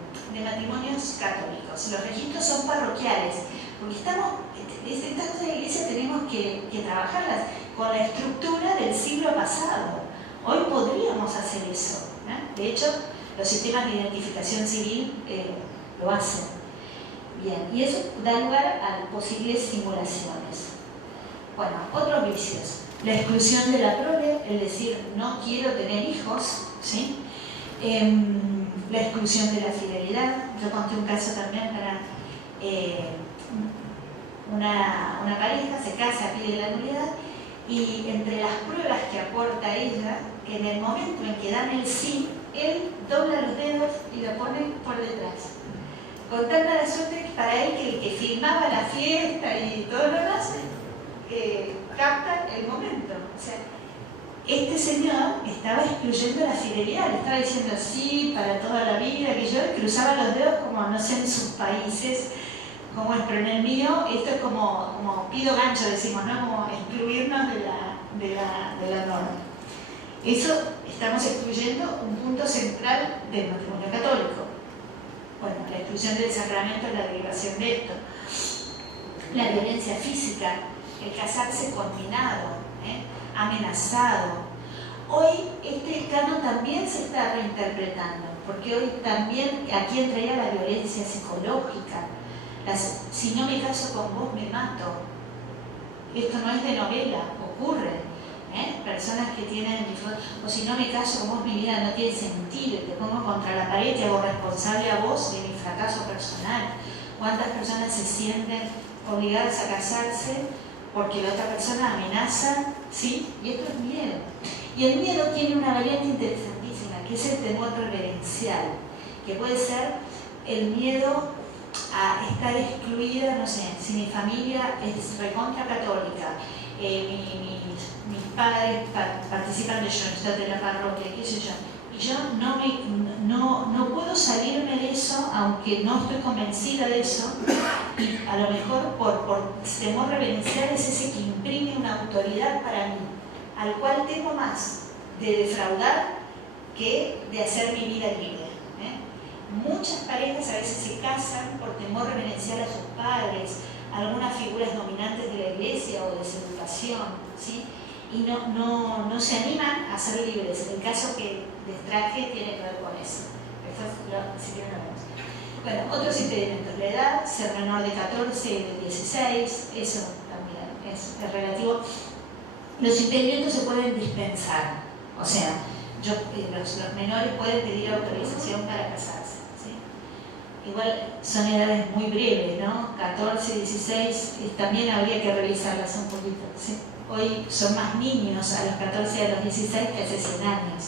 matrimonios católicos, los registros son parroquiales, porque estas cosas de la Iglesia tenemos que trabajarlas con la estructura del siglo pasado. Hoy podríamos hacer eso, ¿no? De hecho, los sistemas de identificación civil lo hacen. Bien, y eso da lugar a posibles simulaciones. Bueno, otros vicios. La exclusión de la prole, es decir, no quiero tener hijos, ¿sí? La exclusión de la fidelidad. Yo conté un caso también para una pareja, se casa, pide la nulidad, y entre las pruebas que aporta ella, en el momento en que dan el sí, él dobla los dedos y lo pone por detrás. Con tal mala suerte que para él que el que filmaba la fiesta y todo lo demás, capta el momento. O sea, este señor estaba excluyendo la fidelidad, le estaba diciendo sí para toda la vida, que yo cruzaba los dedos como, no sé, en sus países, como es, pero en el mío, esto es como pido gancho, decimos, ¿no? Como excluirnos de la norma. Eso estamos excluyendo un punto central del matrimonio católico. Bueno, la exclusión del sacramento es la derivación de esto. La violencia física, el casarse conminado, amenazado. Hoy este canon también se está reinterpretando, porque hoy también aquí entraría la violencia psicológica. Si no me caso con vos, me mato. Esto no es de novela, ocurre. Personas que tienen, o si no me caso con vos, mi vida no tiene sentido, te pongo contra la pared, te hago responsable a vos de mi fracaso personal. ¿Cuántas personas se sienten obligadas a casarse porque la otra persona amenaza? ¿Sí? Y esto es miedo. Y el miedo tiene una variante interesantísima, que es el temor reverencial, que puede ser el miedo a estar excluida, no sé, si mi familia es recontra católica, mis padres participan de Schoenstatt, de la parroquia, qué sé yo, y yo no puedo salirme de eso, aunque no estoy convencida de eso, y a lo mejor por temor reverencial es ese que imprime una autoridad para mí, al cual temo más de defraudar que de hacer mi vida libre. Muchas parejas a veces se casan por temor reverencial a sus padres, a algunas figuras dominantes de la iglesia o de su educación, ¿sí? Y no se animan a ser libres. El caso que les traje tiene que ver con eso. Bueno, otros impedimentos. La edad, ser menor de 14 y de 16, eso también es relativo. Los impedimentos se pueden dispensar, o sea, los menores pueden pedir autorización para casarse. Igual son edades muy breves, ¿no? 14, 16, también habría que revisarlas un poquito, ¿sí? Hoy son más niños a los 14 y a los 16 que hace 100 años.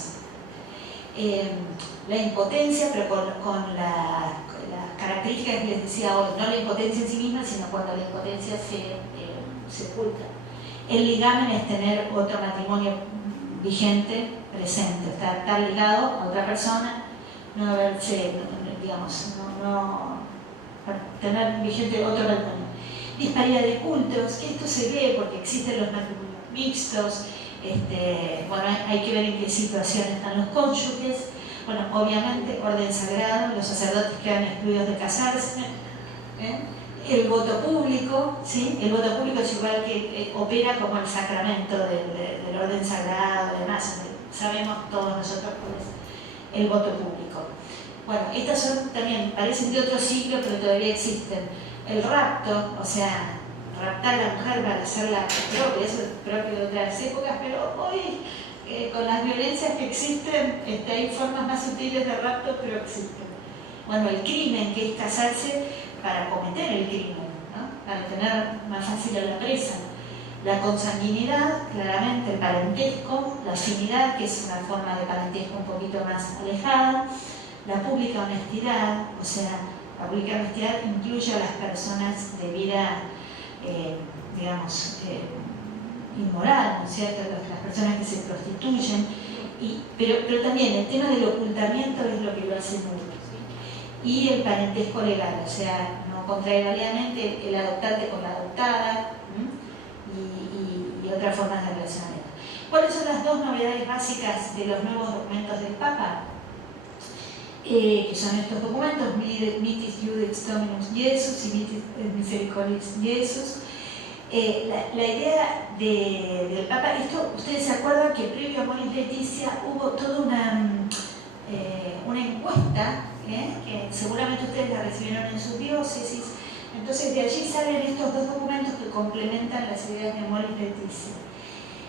La impotencia, pero con las características que les decía hoy, no la impotencia en sí misma, sino cuando la impotencia se oculta. El ligamen es tener otro matrimonio vigente, presente, estar ligado a otra persona, no haberse, digamos, no tener vigente otro matrimonio. Disparidad de cultos, esto se ve porque existen los matrimonios mixtos, bueno, hay que ver en qué situación están los cónyuges. Bueno, obviamente, orden sagrado, los sacerdotes quedan excluidos de casarse. El voto público, ¿sí? El voto público es igual que opera como el sacramento del orden sagrado y demás. Sabemos todos nosotros cuál es el voto público. Bueno, estas son también, parecen de otro siglo, pero todavía existen. El rapto, o sea, raptar a la mujer para hacerla propia, eso es propio de otras épocas, pero hoy, con las violencias que existen, hay formas más sutiles de rapto, pero existen. Bueno, el crimen, que es casarse para cometer el crimen, ¿no? Para tener más fácil a la presa. La consanguinidad, claramente, el parentesco, la afinidad, que es una forma de parentesco un poquito más alejada. La pública honestidad, o sea, la pública honestidad incluye a las personas de vida, digamos, inmoral, ¿no es cierto? Las personas que se prostituyen, pero también el tema del ocultamiento es lo que lo hace nulo. Y el parentesco legal, o sea, no contrariamente el adoptante con la adoptada y otras formas de relacionamiento. ¿Cuáles son las dos novedades básicas de los nuevos documentos del Papa? Que son estos documentos, Mitis Judex Dominus Jesus y Mitis Misericordiae Jesus. La idea del Papa, esto, ustedes se acuerdan que previo a Moris Laetitia hubo toda una encuesta, que seguramente ustedes la recibieron en sus diócesis. Entonces de allí salen estos dos documentos que complementan las ideas de Moris Laetitia.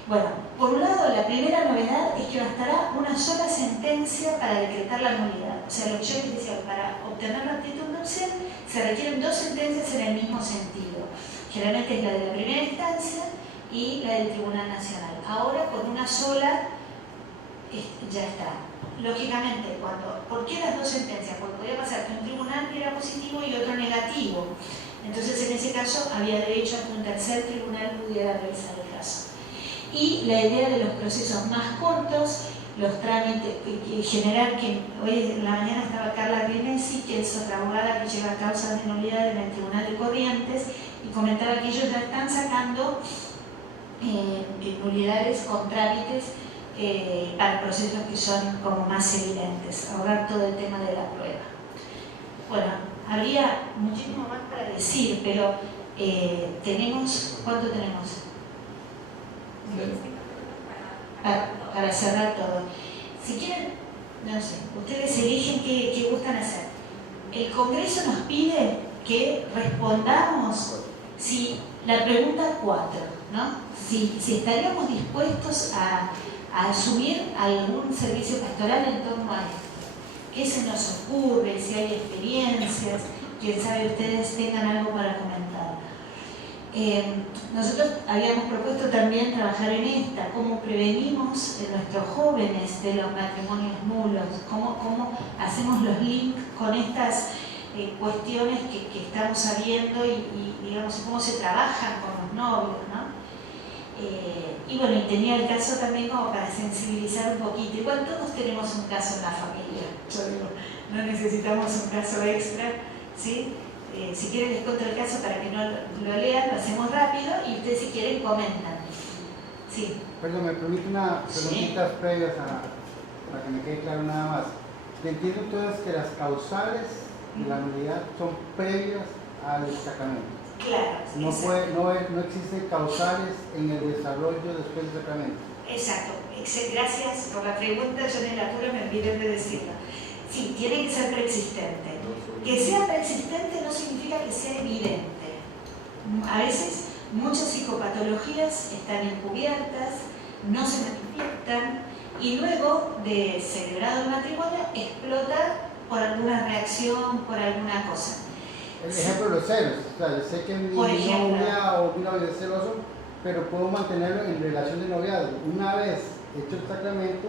Bueno, por un lado, la primera novedad es que bastará una sola sentencia para decretar la nulidad. O sea, lo que yo les decía, para obtener la actitud nupcial se requieren dos sentencias en el mismo sentido. Generalmente es la de la primera instancia y la del Tribunal Nacional. Ahora, con una sola, ya está. Lógicamente, ¿por qué las dos sentencias? Porque podía pasar que un tribunal era positivo y otro negativo. Entonces, en ese caso, había derecho a que un tercer tribunal pudiera revisar el caso. Y la idea de los procesos más cortos, los trámites, generar que hoy en la mañana estaba Carla Grinesi, que es otra abogada que lleva causas de nulidad en el Tribunal de Corrientes, y comentaba que ellos ya están sacando nulidades con trámites para procesos que son como más evidentes, ahorrar todo el tema de la prueba. Bueno, habría muchísimo más para decir, pero tenemos, ¿cuánto tenemos? Para cerrar todo. Si quieren, no sé, ustedes eligen qué gustan hacer. El Congreso nos pide que respondamos si la pregunta 4, ¿no? Si estaríamos dispuestos a asumir algún servicio pastoral en torno a esto. ¿Qué se nos ocurre? Si hay experiencias, quién sabe ustedes tengan algo para comentar. Nosotros habíamos propuesto también trabajar en esta, cómo prevenimos a nuestros jóvenes de los matrimonios nulos, cómo hacemos los links con estas cuestiones que estamos sabiendo y digamos cómo se trabajan con los novios, ¿no? Y bueno, y tenía el caso también como para sensibilizar un poquito. Igual todos tenemos un caso en la familia, yo digo, no necesitamos un caso extra, ¿sí? Si quieren les cuento el caso para que no lo lean, lo hacemos rápido y ustedes si quieren comentan. Sí. Perdón, me permite unas preguntitas previas para que me quede claro nada más. Entiendo entonces que las causales de la nulidad son previas al sacramento. Claro. No existen causales en el desarrollo después del sacramento. Exacto. Gracias por la pregunta, yo en el apuro me olvidé de decirlo. Sí, tiene que ser preexistente. Que sea preexistente no significa que sea evidente. A veces muchas psicopatologías están encubiertas, no se manifiestan y luego de celebrado el matrimonio explota por alguna reacción, por alguna cosa. El ejemplo de los celos. O sea, yo sé que mi novia o mi novio es celoso, pero puedo mantenerlo en relación de noviazgo. Una vez hecho el sacramento,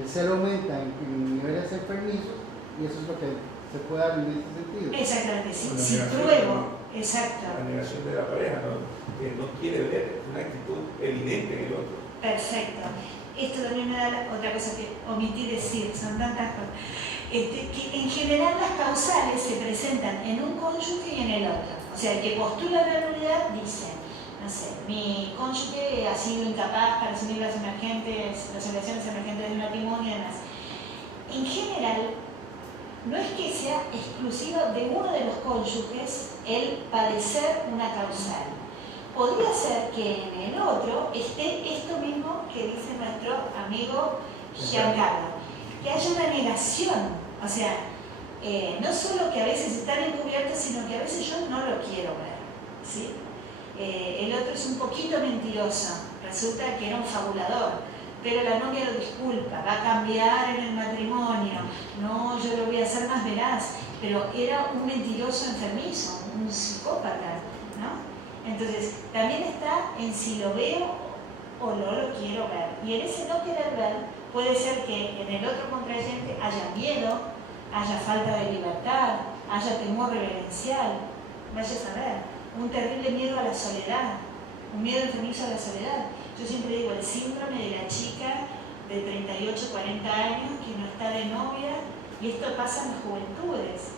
el celo aumenta en niveles enfermizos y eso es lo que se puede dar en este sentido. Exactamente, si pruebo, exacto. La negación de la pareja, que no quiere ver una actitud evidente en el otro. Perfecto. Esto también me da otra cosa que omití decir, son tantas cosas. Que en general las causales se presentan en un cónyuge y en el otro. O sea, el que postula la nulidad dice, no sé, mi cónyuge ha sido incapaz para asumir las obligaciones emergentes del matrimonio y demás. En general, no es que sea exclusivo de uno de los cónyuges el padecer una causal. Podría ser que en el otro esté esto mismo que dice nuestro amigo Giancarlo, que haya una negación, o sea, no solo que a veces están encubiertos, sino que a veces yo no lo quiero ver, ¿sí? El otro es un poquito mentiroso, resulta que era un fabulador, pero la novia lo disculpa, va a cambiar en el matrimonio, no, yo lo voy a hacer más veraz, pero era un mentiroso enfermizo, un psicópata, ¿no? Entonces, también está en si lo veo o no lo quiero ver. Y en ese no querer ver, puede ser que en el otro contrayente haya miedo, haya falta de libertad, haya temor reverencial, vaya a saber, un terrible miedo a la soledad, un miedo enfermizo a la soledad. Yo siempre digo, el síndrome de la chica de 38, 40 años que no está de novia, y esto pasa en las juventudes,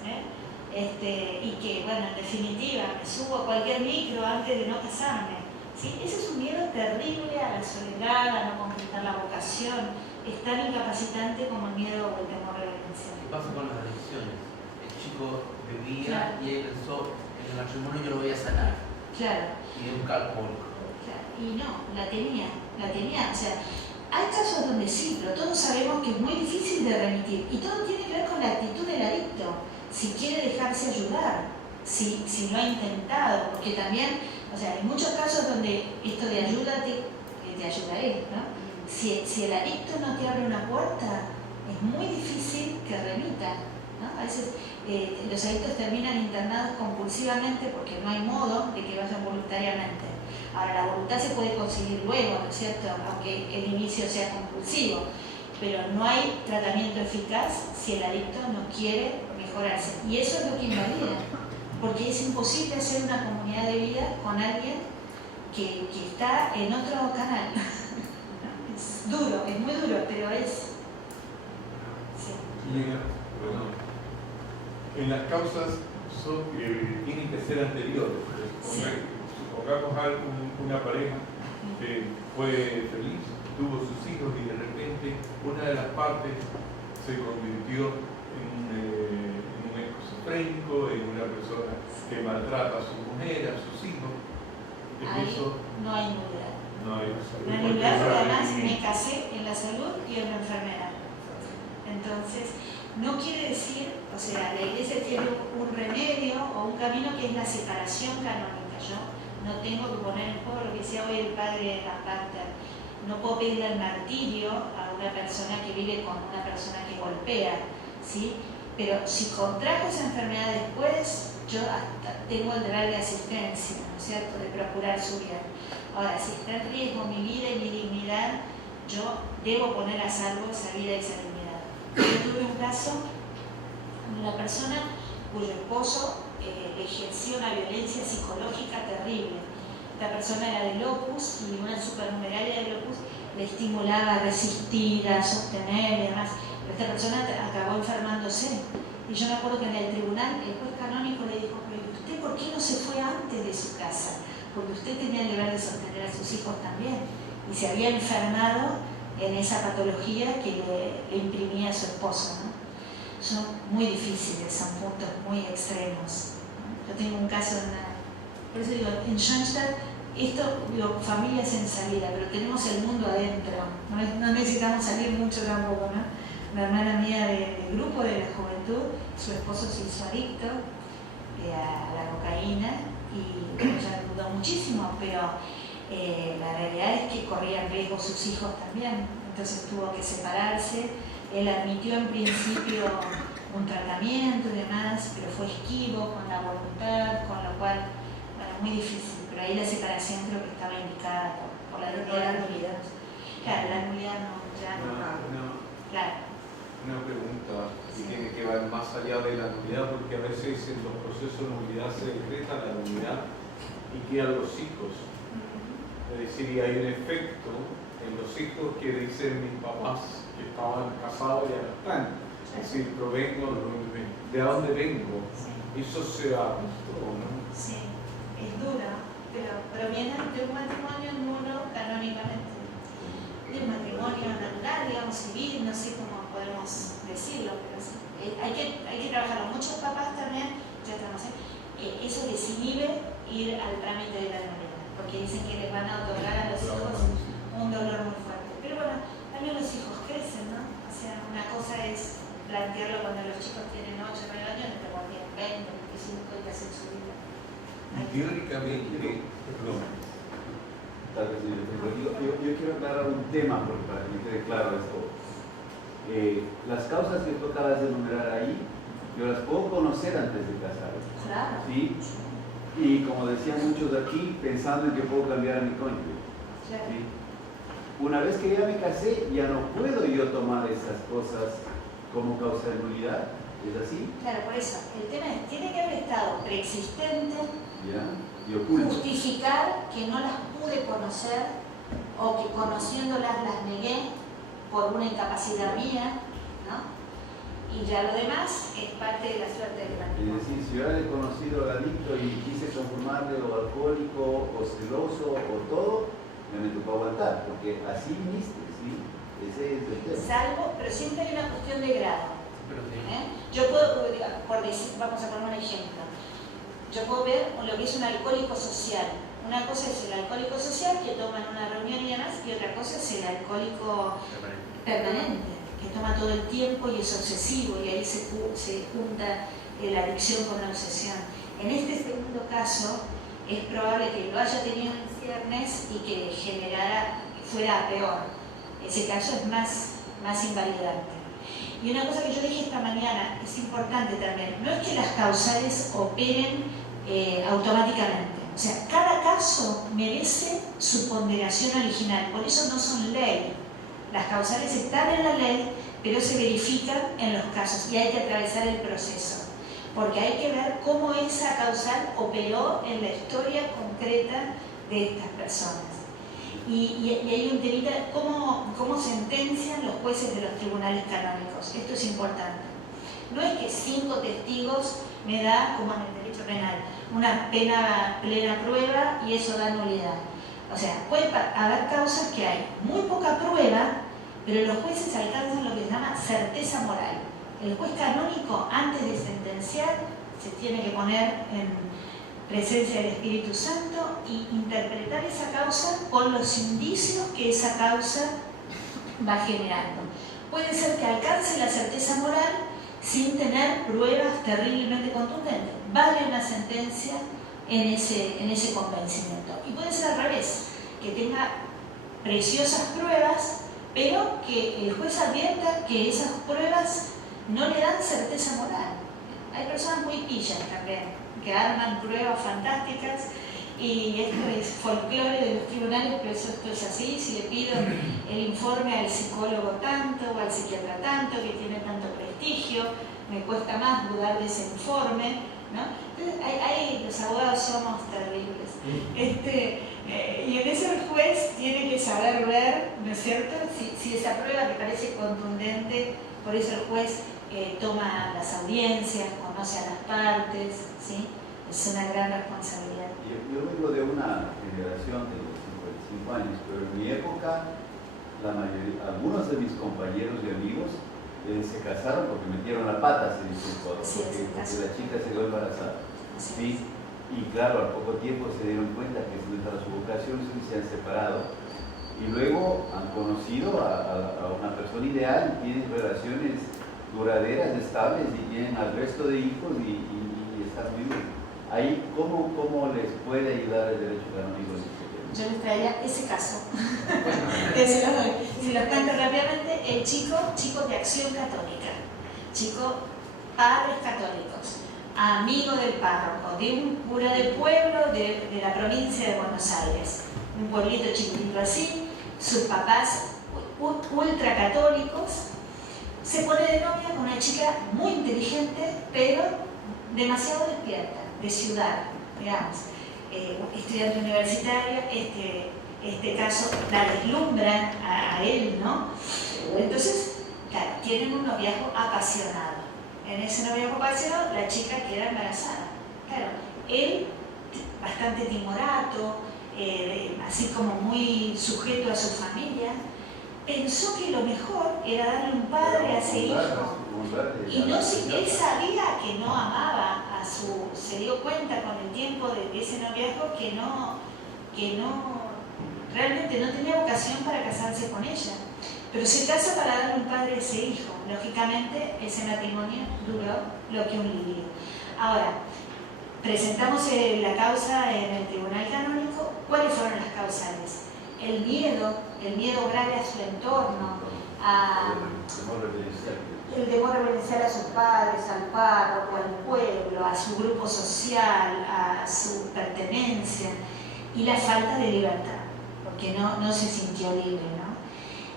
y que, bueno, en definitiva, me subo a cualquier micro antes de no casarme, ¿Sí? Ese es un miedo terrible a la soledad, a no concretar la vocación. Es tan incapacitante como el miedo o el temor a la violencia. ¿Qué pasa con las adicciones? El chico bebía Claro. y él pensó, en el matrimonio yo lo voy a sanar. Claro. Y es un alcohólico. Claro. Y no, la tenía. O sea, hay casos donde sí, pero todos sabemos que es muy difícil de remitir. Y todo tiene que ver con la actitud del adicto. Si quiere dejarse ayudar, si lo ha intentado, porque también, o sea, hay muchos casos donde esto de ayúdate, te ayudaré, ¿no? Si el adicto no te abre una puerta, es muy difícil que remita, ¿no? A veces los adictos terminan internados compulsivamente porque no hay modo de que vayan voluntariamente. Ahora, la voluntad se puede conseguir luego, ¿no es cierto? Aunque el inicio sea compulsivo, pero no hay tratamiento eficaz si el adicto no quiere mejorarse. Y eso es lo que invalida, porque es imposible hacer una comunidad de vida con alguien que está en otro canal. Es duro, es muy duro, pero es... Sí. En las causas tienen que ser anteriores. Sí. Supongamos una pareja que fue feliz, tuvo sus hijos y de repente una de las partes se convirtió en un esquizofrénico, en una persona que maltrata a su mujer, a sus hijos. Ahí Eso no hay nulidad. no hay. No hay nulidad porque además me casé en la salud y en la enfermedad. Entonces, no quiere decir, o sea, la iglesia tiene un remedio o un camino que es la separación canónica. Yo no tengo que poner en juego lo que decía hoy el padre Aparta. No puedo pedirle el martirio a una persona que vive con una persona que golpea, ¿sí? Pero si contrajo esa enfermedad después, yo hasta tengo el deber de asistencia, ¿no es cierto?, de procurar su bien. Ahora, si está en riesgo mi vida y mi dignidad, yo debo poner a salvo esa vida y esa dignidad. Yo tuve un caso de una persona cuyo esposo ejerció una violencia psicológica terrible. Esta persona era del Opus y una supernumeraria del Opus le estimulaba a resistir, a sostener y demás. Pero esta persona acabó enfermándose. Y yo me acuerdo que en el tribunal el juez canónico le dijo, pero ¿usted por qué no se fue antes de su casa? Porque usted tenía el deber de sostener a sus hijos también. Y se había enfermado en esa patología que le imprimía a su esposo, ¿no? Son muy difíciles, son puntos muy extremos. Yo tengo un caso por eso digo, en Schoenstatt, esto, digo, familias en salida, pero tenemos el mundo adentro, no necesitamos salir mucho tampoco, ¿no? La hermana mía del grupo de la juventud, su esposo se hizo adicto a la cocaína y ella dudó muchísimo, pero la realidad es que corrían riesgo sus hijos también, entonces tuvo que separarse. Él admitió en principio un tratamiento y demás, pero fue esquivo con la voluntad, con lo cual, bueno, muy difícil, pero ahí la separación creo que estaba indicada por la nulidad. Claro, la nulidad no, ya no. Claro. Una pregunta que tiene que ver más allá de la nulidad, porque a veces en los procesos de nulidad se decreta la nulidad y quedan los hijos. Es decir, y hay un efecto en los hijos que dicen mis papás que estaban casados y ya no están. Es decir, provengo de dónde vengo. Sí. Eso se ajustó, ¿no? Sí, es duro, pero proviene de un matrimonio nulo canónicamente. De un matrimonio natural, digamos, civil, no sé cómo podemos decirlo, pero sí. Hay que trabajarlo. Muchos papás también, ya estamos, eso desinhibe ir al trámite de la nulidad, porque dicen que les van a otorgar a los hijos un dolor muy fuerte. Pero bueno, también los hijos crecen, ¿no? O sea, una cosa es plantearlo cuando los chicos tienen 8 o 9 años, pero cuando tienen 20, 25 y que hacen su vida. Teóricamente, perdón. Tal vez yo quiero aclarar un tema para que me quede claro esto. Las causas que tú acabas de enumerar ahí, yo las puedo conocer antes de casarme. Claro. ¿Sí? Y como decían muchos de aquí, pensando en que puedo cambiar a mi cónyuge. Claro. ¿Sí? Una vez que ya me casé, ya no puedo yo tomar esas cosas como causa de nulidad. ¿Es así? Claro, por eso. El tema es, tiene que haber estado preexistente, ¿Ya? Y oculto. justificar que no las pude conocer o que conociéndolas las negué por una incapacidad mía, ¿no? Y ya lo demás es parte de la suerte del Es matrimonio. decir, si yo he conocido al adicto y quise conformarle o alcohólico o celoso o tocó aguantar, porque así viniste, ¿sí? Ese es el tema. Salvo, pero siempre hay una cuestión de grado. Yo puedo, por decir, vamos a poner un ejemplo, yo puedo ver lo que es un alcohólico social. Una cosa es el alcohólico social que toma en una reunión y demás, y otra cosa es el alcohólico permanente, que toma todo el tiempo y es obsesivo, y ahí se junta la adicción con la obsesión. En este segundo caso, es probable que lo haya tenido en ciernes y que fuera peor. Ese caso es más invalidante. Y una cosa que yo dije esta mañana, es importante también, no es que las causales operen automáticamente. O sea, cada caso merece su ponderación original, por eso no son ley. Las causales están en la ley, pero se verifican en los casos y hay que atravesar el proceso, porque hay que ver cómo esa causal operó en la historia concreta de estas personas. Y hay un temita, cómo sentencian los jueces de los tribunales canónicos. Esto es importante. No es que 5 testigos me da, como en el derecho penal, una pena plena prueba y eso da nulidad. O sea, puede haber causas que hay muy poca prueba, pero los jueces alcanzan lo que se llama certeza moral. El juez canónico, antes de sentenciar, se tiene que poner en presencia del Espíritu Santo y interpretar esa causa con los indicios que esa causa va generando. Puede ser que alcance la certeza moral sin tener pruebas terriblemente contundentes. Vale una sentencia en ese convencimiento. Y puede ser al revés, que tenga preciosas pruebas, pero que el juez advierta que esas pruebas no le dan certeza moral. Hay personas muy pillas también, que arman pruebas fantásticas, y esto es folclore de los tribunales, pero esto es así. Si le pido el informe al psicólogo tanto o al psiquiatra tanto, que tiene tanto prestigio, me cuesta más dudar de ese informe, ¿no? Entonces, los abogados somos terribles. Y en eso el juez tiene que saber ver, ¿no es cierto?, si esa prueba que parece contundente. Por eso el juez toma las audiencias, conoce a las partes, ¿sí? Es una gran responsabilidad. Yo vengo de una generación de los 55 años, pero en mi época, algunos de mis compañeros y amigos se casaron porque metieron la pata, se dice en Ecuador, porque la chica se quedó embarazada. ¿Sí? Y claro, al poco tiempo se dieron cuenta que no era su vocación y se han separado. Y luego han conocido a una persona ideal y tienen relaciones duraderas, estables, y tienen al resto de hijos y están muy bien. Ahí, ¿cómo les puede ayudar el derecho canónico? Yo les traía ese caso. Que se los doy. Si los cuento rápidamente, el chico de Acción Católica, padres católicos, amigo del párroco, de un cura del pueblo de la provincia de Buenos Aires, un pueblito chiquitito así, sus papás ultracatólicos, se pone de novia con una chica muy inteligente, pero demasiado despierta, de ciudad, digamos, estudiante universitario. Este caso la deslumbra a él, ¿no? Entonces, claro, tienen un noviazgo apasionado. En ese noviazgo apasionado, la chica queda embarazada. Claro, él, bastante timorato, así como muy sujeto a su familia, pensó que lo mejor era darle un padre a ese hijo. Y no, él sabía que no amaba a se dio cuenta con el tiempo de ese noviazgo que realmente no tenía vocación para casarse con ella. Pero se casa para darle un padre a ese hijo. Lógicamente, ese matrimonio duró lo que un lirio. Ahora, presentamos la causa en el tribunal canónico. ¿Cuáles fueron las causales? El miedo grave a su entorno, el temor reverencial a sus padres, al párroco, al pueblo, a su grupo social, a su pertenencia, y la falta de libertad, porque no se sintió libre, ¿no?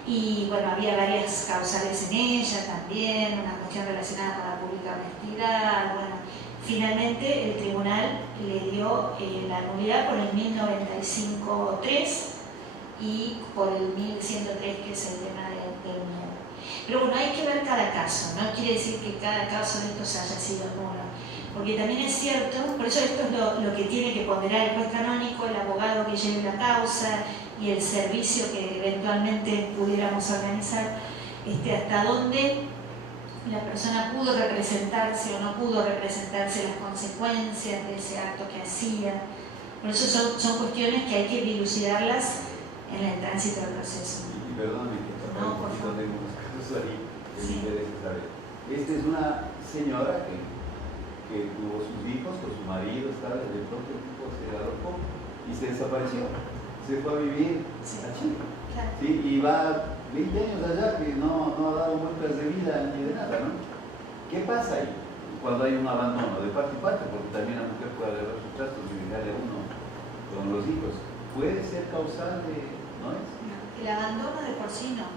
Y bueno, había varias causales en ella también, una cuestión relacionada con la pública honestidad. Bueno, finalmente el tribunal le dio la nulidad por el 1095.3 y por el 1103, que es el tema del miedo. Pero bueno, hay que ver cada caso, no quiere decir que cada caso de estos haya sido nulo, porque también es cierto, por eso esto es lo que tiene que ponderar el juez canónico, el abogado que lleve la causa y el servicio que eventualmente pudiéramos organizar, hasta dónde la persona pudo representarse o no pudo representarse, las consecuencias de ese acto que hacía. Por eso son cuestiones que hay que dilucidarlas en el tránsito del proceso. Y perdóname que No, por favor. tengo unos casos ahí que Sí. me interesa saber. Esta es una señora que tuvo sus hijos con su marido, estaba de pronto el tipo se alojó y se desapareció. Se fue a vivir Sí. a Chile. Claro. Sí, y va 20 años allá que no ha dado muestras de vida ni de nada, ¿no? ¿Qué pasa ahí cuando hay un abandono de parte y parte? Porque también la mujer puede agarrar sus trastos y dejarle a uno con los hijos. ¿Puede ser causal de, no es? No, el abandono de por sí no.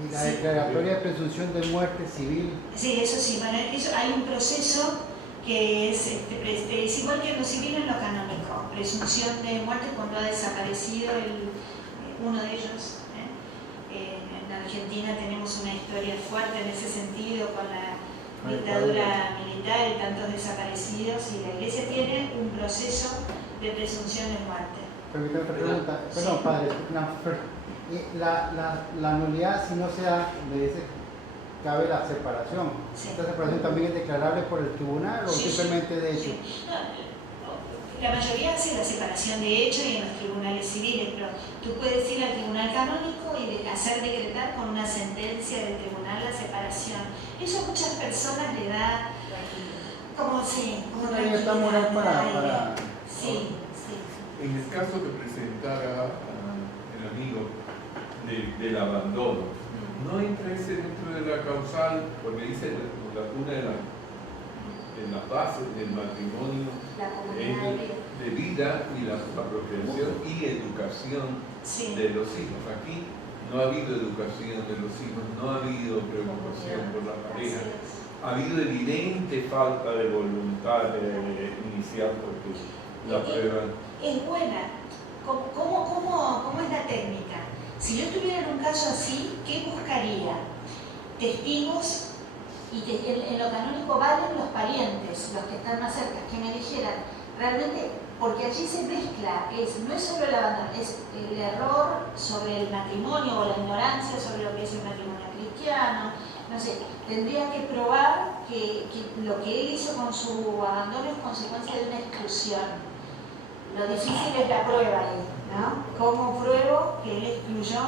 Y la Sí. declaratoria de presunción de muerte civil. Sí, eso sí, bueno, hay un proceso que es igual que en lo civil en lo canónico, presunción de muerte cuando ha desaparecido uno de ellos. En Argentina tenemos una historia fuerte en ese sentido con la dictadura militar y tantos desaparecidos, y la Iglesia tiene un proceso de presunción de muerte. Permítame otra pregunta. Perdón, Sí. padre. La nulidad, si no se da, le dice, cabe la separación. Sí. ¿Esta separación también es declarable por el tribunal o Sí, simplemente de hecho? Sí. No, la mayoría hace la separación de hecho y en los tribunales civiles, pero tú puedes ir al tribunal canónico y hacer decretar con una sentencia del tribunal la separación. Eso a muchas personas le da como Una libertad moral para... Sí, sí. En el caso que presentara el amigo del abandono, no entra ese dentro de la causal, porque dice una de las bases del matrimonio La es comunidad de vida y la procreación y educación sí. de los hijos. Aquí no ha habido educación de los hijos, no ha habido preocupación por la pareja. Así es. Ha habido evidente falta de voluntad inicial porque la prueba. Es buena. ¿Cómo es la técnica? Si yo estuviera en un caso así, ¿qué buscaría? Testigos, y en lo canónico valen los parientes, los que están más cerca, que me dijeran, realmente, porque allí se mezcla, no es solo el abandono, es el error sobre el matrimonio o la ignorancia sobre lo que es el matrimonio cristiano, no sé, tendría que probar que lo que él hizo con su abandono es consecuencia de una exclusión. Lo difícil es la prueba ahí, ¿no? ¿Cómo pruebo que él excluyó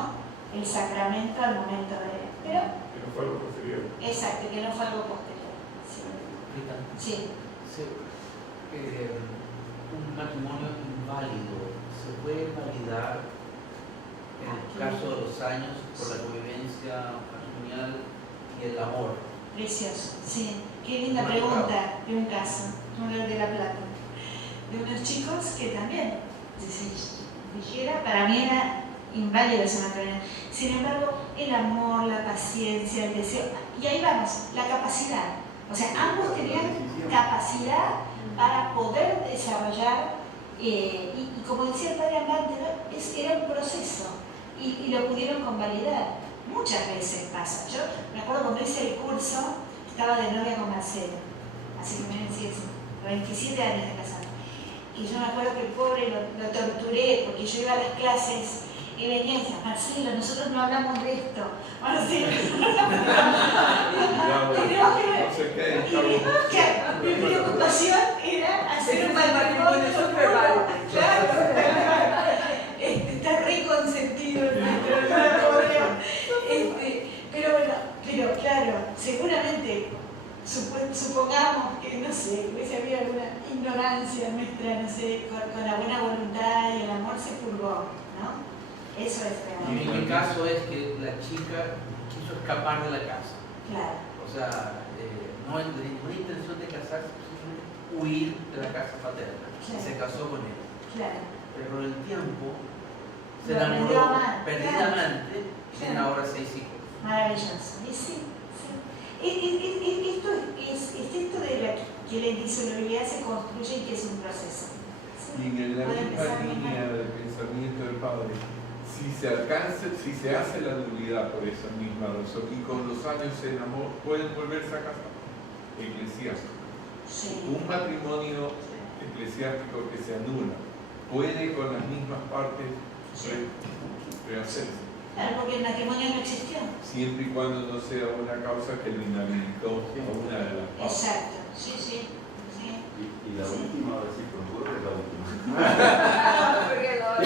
el sacramento al momento de... Pero, Que no fue lo posterior. exacto, que no fue algo posterior. Rita, Sí. un matrimonio inválido se puede validar en el caso de los años por la convivencia matrimonial y el amor. Precioso, sí. Qué linda pregunta de un caso, uno de La Plata, de unos chicos que también, si dijera, para mí era inválido ese matrimonio. Sin embargo, el amor, la paciencia, el deseo, y ahí vamos, la capacidad. O sea, ambos tenían capacidad para poder desarrollar, y como decía el padre Ambante, ¿no? Era un proceso, y lo pudieron convalidar. Muchas veces pasa. Yo me acuerdo cuando hice el curso, estaba de novia con Marcelo, así que miren, sí, 27 años de casado. Y yo me acuerdo que el pobre lo torturé, porque yo iba a las clases y venía y decía, Marcelo, nosotros no hablamos de esto. Marcelo, No se queden, mi preocupación era hacer un matrimonio súper claro, está re consentido nuestro matrimonio. Pero bueno, pero claro, seguramente supongamos que, no sé, hubiese habido alguna ignorancia nuestra, no sé, con la buena voluntad y el amor se purgó, ¿no? Eso es En real. mi caso es que la chica quiso escapar de la casa. Claro, O sea, no hay ninguna intención de casarse, simplemente huir de la casa paterna. Y se casó con él. claro. Pero en el tiempo se Lo aprendió a enamoró amar, perdidamente y tienen Claro. ahora 6 hijos. Maravilloso. Y sí, sí. Esto de la que la indisolubilidad se construye y que es un proceso. Sí. Y en la Puede misma empezar muy línea mal. del pensamiento del Padre, si se hace la nulidad por esa misma razón y con los años se enamoran, pueden volverse a casar. Eclesiástico. Sí. Un matrimonio eclesiástico que se anula puede con las mismas partes rehacerse. Claro, porque el matrimonio no existió. Siempre y cuando no sea una causa que lo inhabilitó a una de las partes. Exacto, sí, sí. Y la última, ahora sí, por favor, es la última. Porque lo-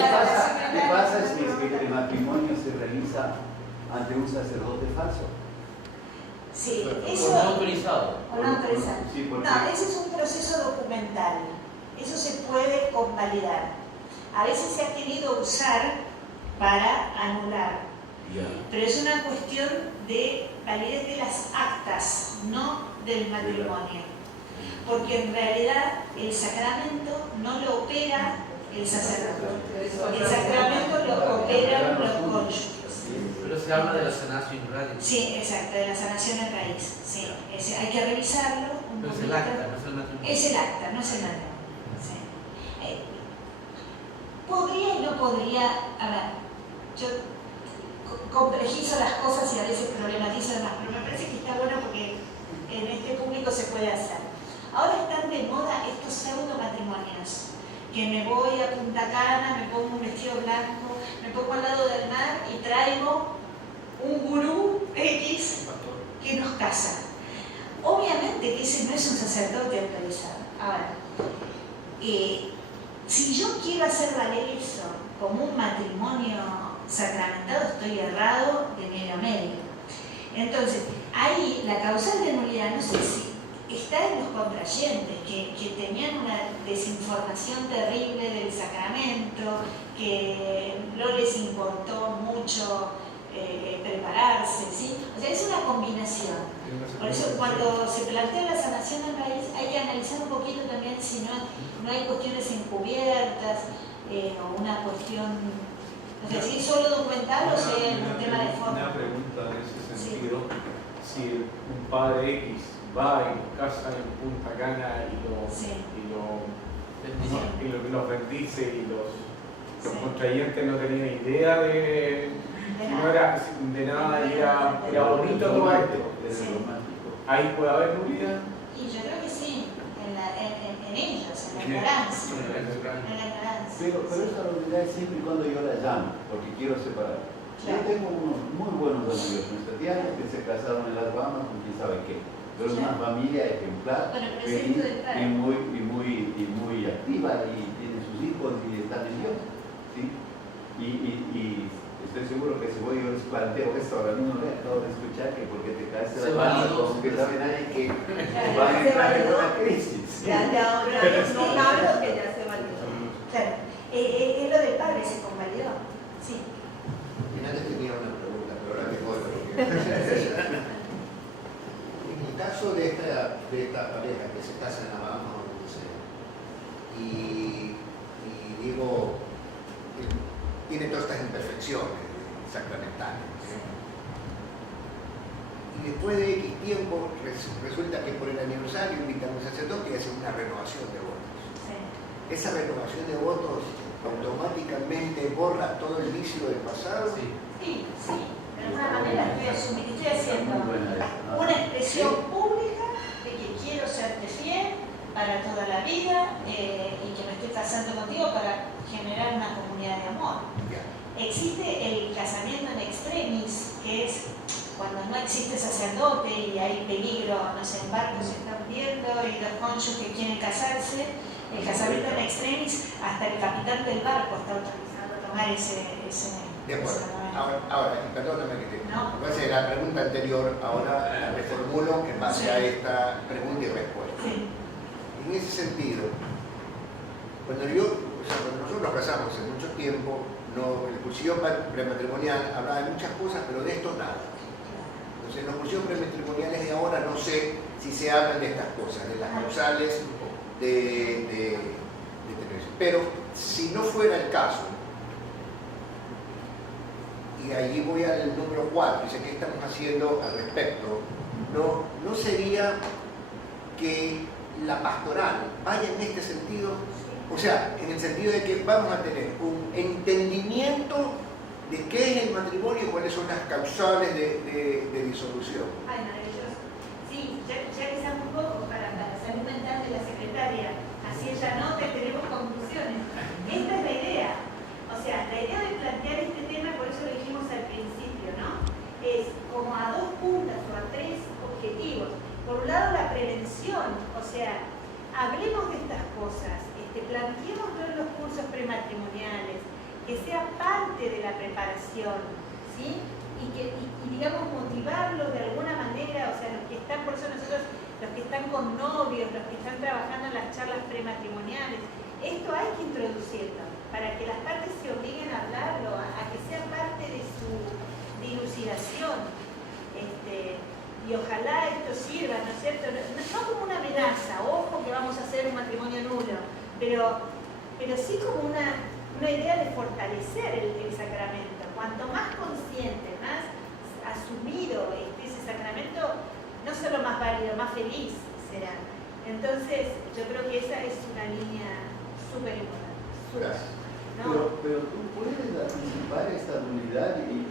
¿Qué pasa si es que el matrimonio se realiza ante un sacerdote falso? Sí, O no eso. autorizado. O no autorizado. Sí, porque... No, ese es un proceso documental. Eso se puede convalidar. A veces se ha querido usar para anular, Ya. pero es una cuestión de validez de las actas, no del matrimonio. Porque en realidad el sacramento no lo opera el sacerdote. El sacramento lo operan los cónyuges. Pero se habla de la sanación radical. Sí, exacto, de la sanación a raíz. Sí, hay que revisarlo un Pero es poquito. el acta, no es el matrimonio. Es el acta, no es el matrimonio. Sí. Podría y no podría, a ver, yo complejizo las cosas y a veces problematizo más, pero me parece que está bueno porque en este público se puede hacer. Ahora están de moda estos pseudo matrimonios, que me voy a Punta Cana, me pongo un vestido blanco, me pongo al lado del mar y traigo un gurú X que nos casa. Obviamente que ese no es un sacerdote autorizado. Ahora, si yo quiero hacer valer eso como un matrimonio sacramentado, estoy errado de medio a medio. Entonces, ahí la causal de nulidad, no sé si está en los contrayentes, que tenían una desinformación terrible del sacramento, que no les importó mucho prepararse, ¿sí? O sea, es una combinación. Por eso cuando se plantea la sanación en raíz hay que analizar un poquito también si no hay cuestiones encubiertas o una cuestión, no sé si es solo documental o sea un tema de forma. Una pregunta en ese sentido, si un padre X va y los casa en Punta Cana y los bendice y los contrayentes no tenían idea de no era de nada, era bonito todo esto. Ahí puede haber nulidad. Y yo creo que sí, en ellos, en la ignorancia. En la ignorancia. Pero esa nulidad es siempre y cuando yo la llamo, porque quiero separar. Yo tengo unos muy buenos amigos cristianos que se casaron en las Bahamas con quién sabe qué. Pero es una familia ejemplar, feliz y muy activa y tiene sus hijos y están en Dios. ¿Sí? Y estoy seguro que si voy yo les planteo esto ahora mismo, le acabo de escuchar que porque te caes de las Bahamas, como que sabe nadie que van a entrar en una crisis. Ya, no hablo que ya se validó. Claro, es lo del padre, se convalidó. Sí. Antes tenía una pregunta, pero ahora me voy porque... En el caso de esta pareja que se casa en la Bahamas o donde sea, y digo, tiene todas estas imperfecciones sacramentales, y después de X tiempo resulta que por el aniversario invitan a un sacerdote y hacen una renovación de votos. Sí. Esa renovación de votos automáticamente borra todo el vicio del pasado. Sí. Sí, de alguna manera estoy haciendo una expresión pública de que quiero serte fiel para toda la vida y que me estoy casando contigo para generar una comunidad de amor. Existe el casamiento en extremis, que es cuando no existe sacerdote y hay peligro, no sé, en barcos se está hundiendo y los cónyuges quieren casarse. El casamiento en extremis, hasta el capitán del barco está autorizado a tomar ese De acuerdo. Ahora, perdóname que te... No. Me parece que la pregunta anterior ahora la reformulo en base a esta pregunta y respuesta. Sí. En ese sentido, cuando nosotros nos casamos hace mucho tiempo, el cursillo prematrimonial hablaba de muchas cosas, pero de esto nada. Entonces, en los cursillos prematrimoniales de ahora no sé si se hablan de estas cosas, de las causales de tener. Pero si no fuera el caso, y allí voy al número 4, dice qué estamos haciendo al respecto, no sería que la pastoral vaya en este sentido, o sea, en el sentido de que vamos a tener un entendimiento de qué es el matrimonio y cuáles son las causales de disolución. Ay, maravilloso. Sí, ya quizás un poco para salud mental de la secretaria, así ella nota y tenemos conclusiones. Esta es la idea. O sea, la idea de prematrimoniales, que sea parte de la preparación, ¿sí? Y digamos, motivarlo de alguna manera, o sea, los que están, por eso nosotros, los que están con novios, los que están trabajando en las charlas prematrimoniales, esto hay que introducirlo, para que las partes se obliguen a hablarlo, a que sea parte de su dilucidación. Y ojalá esto sirva, ¿no es cierto? No como una amenaza, ojo que vamos a hacer un matrimonio nulo, pero sí como una idea de fortalecer el sacramento. Cuanto más consciente, más asumido esté ese sacramento, no solo más válido, más feliz será. Entonces, yo creo que esa es una línea súper importante. Gracias. ¿No? Pero tú puedes anticipar esta unidad y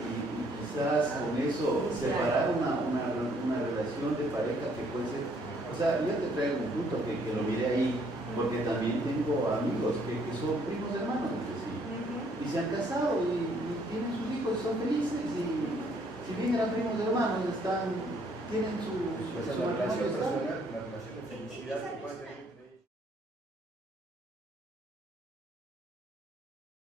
quizás con eso separar una relación de pareja que puede ser. O sea, yo te traigo un punto que lo miré ahí, porque también tengo amigos que son primos hermanos entre sí, y se han casado y tienen sus hijos y son felices, y si bien eran primos hermanos, tienen su Pues la relación matrimonio estable. personal, la relación de felicidad que puede tener.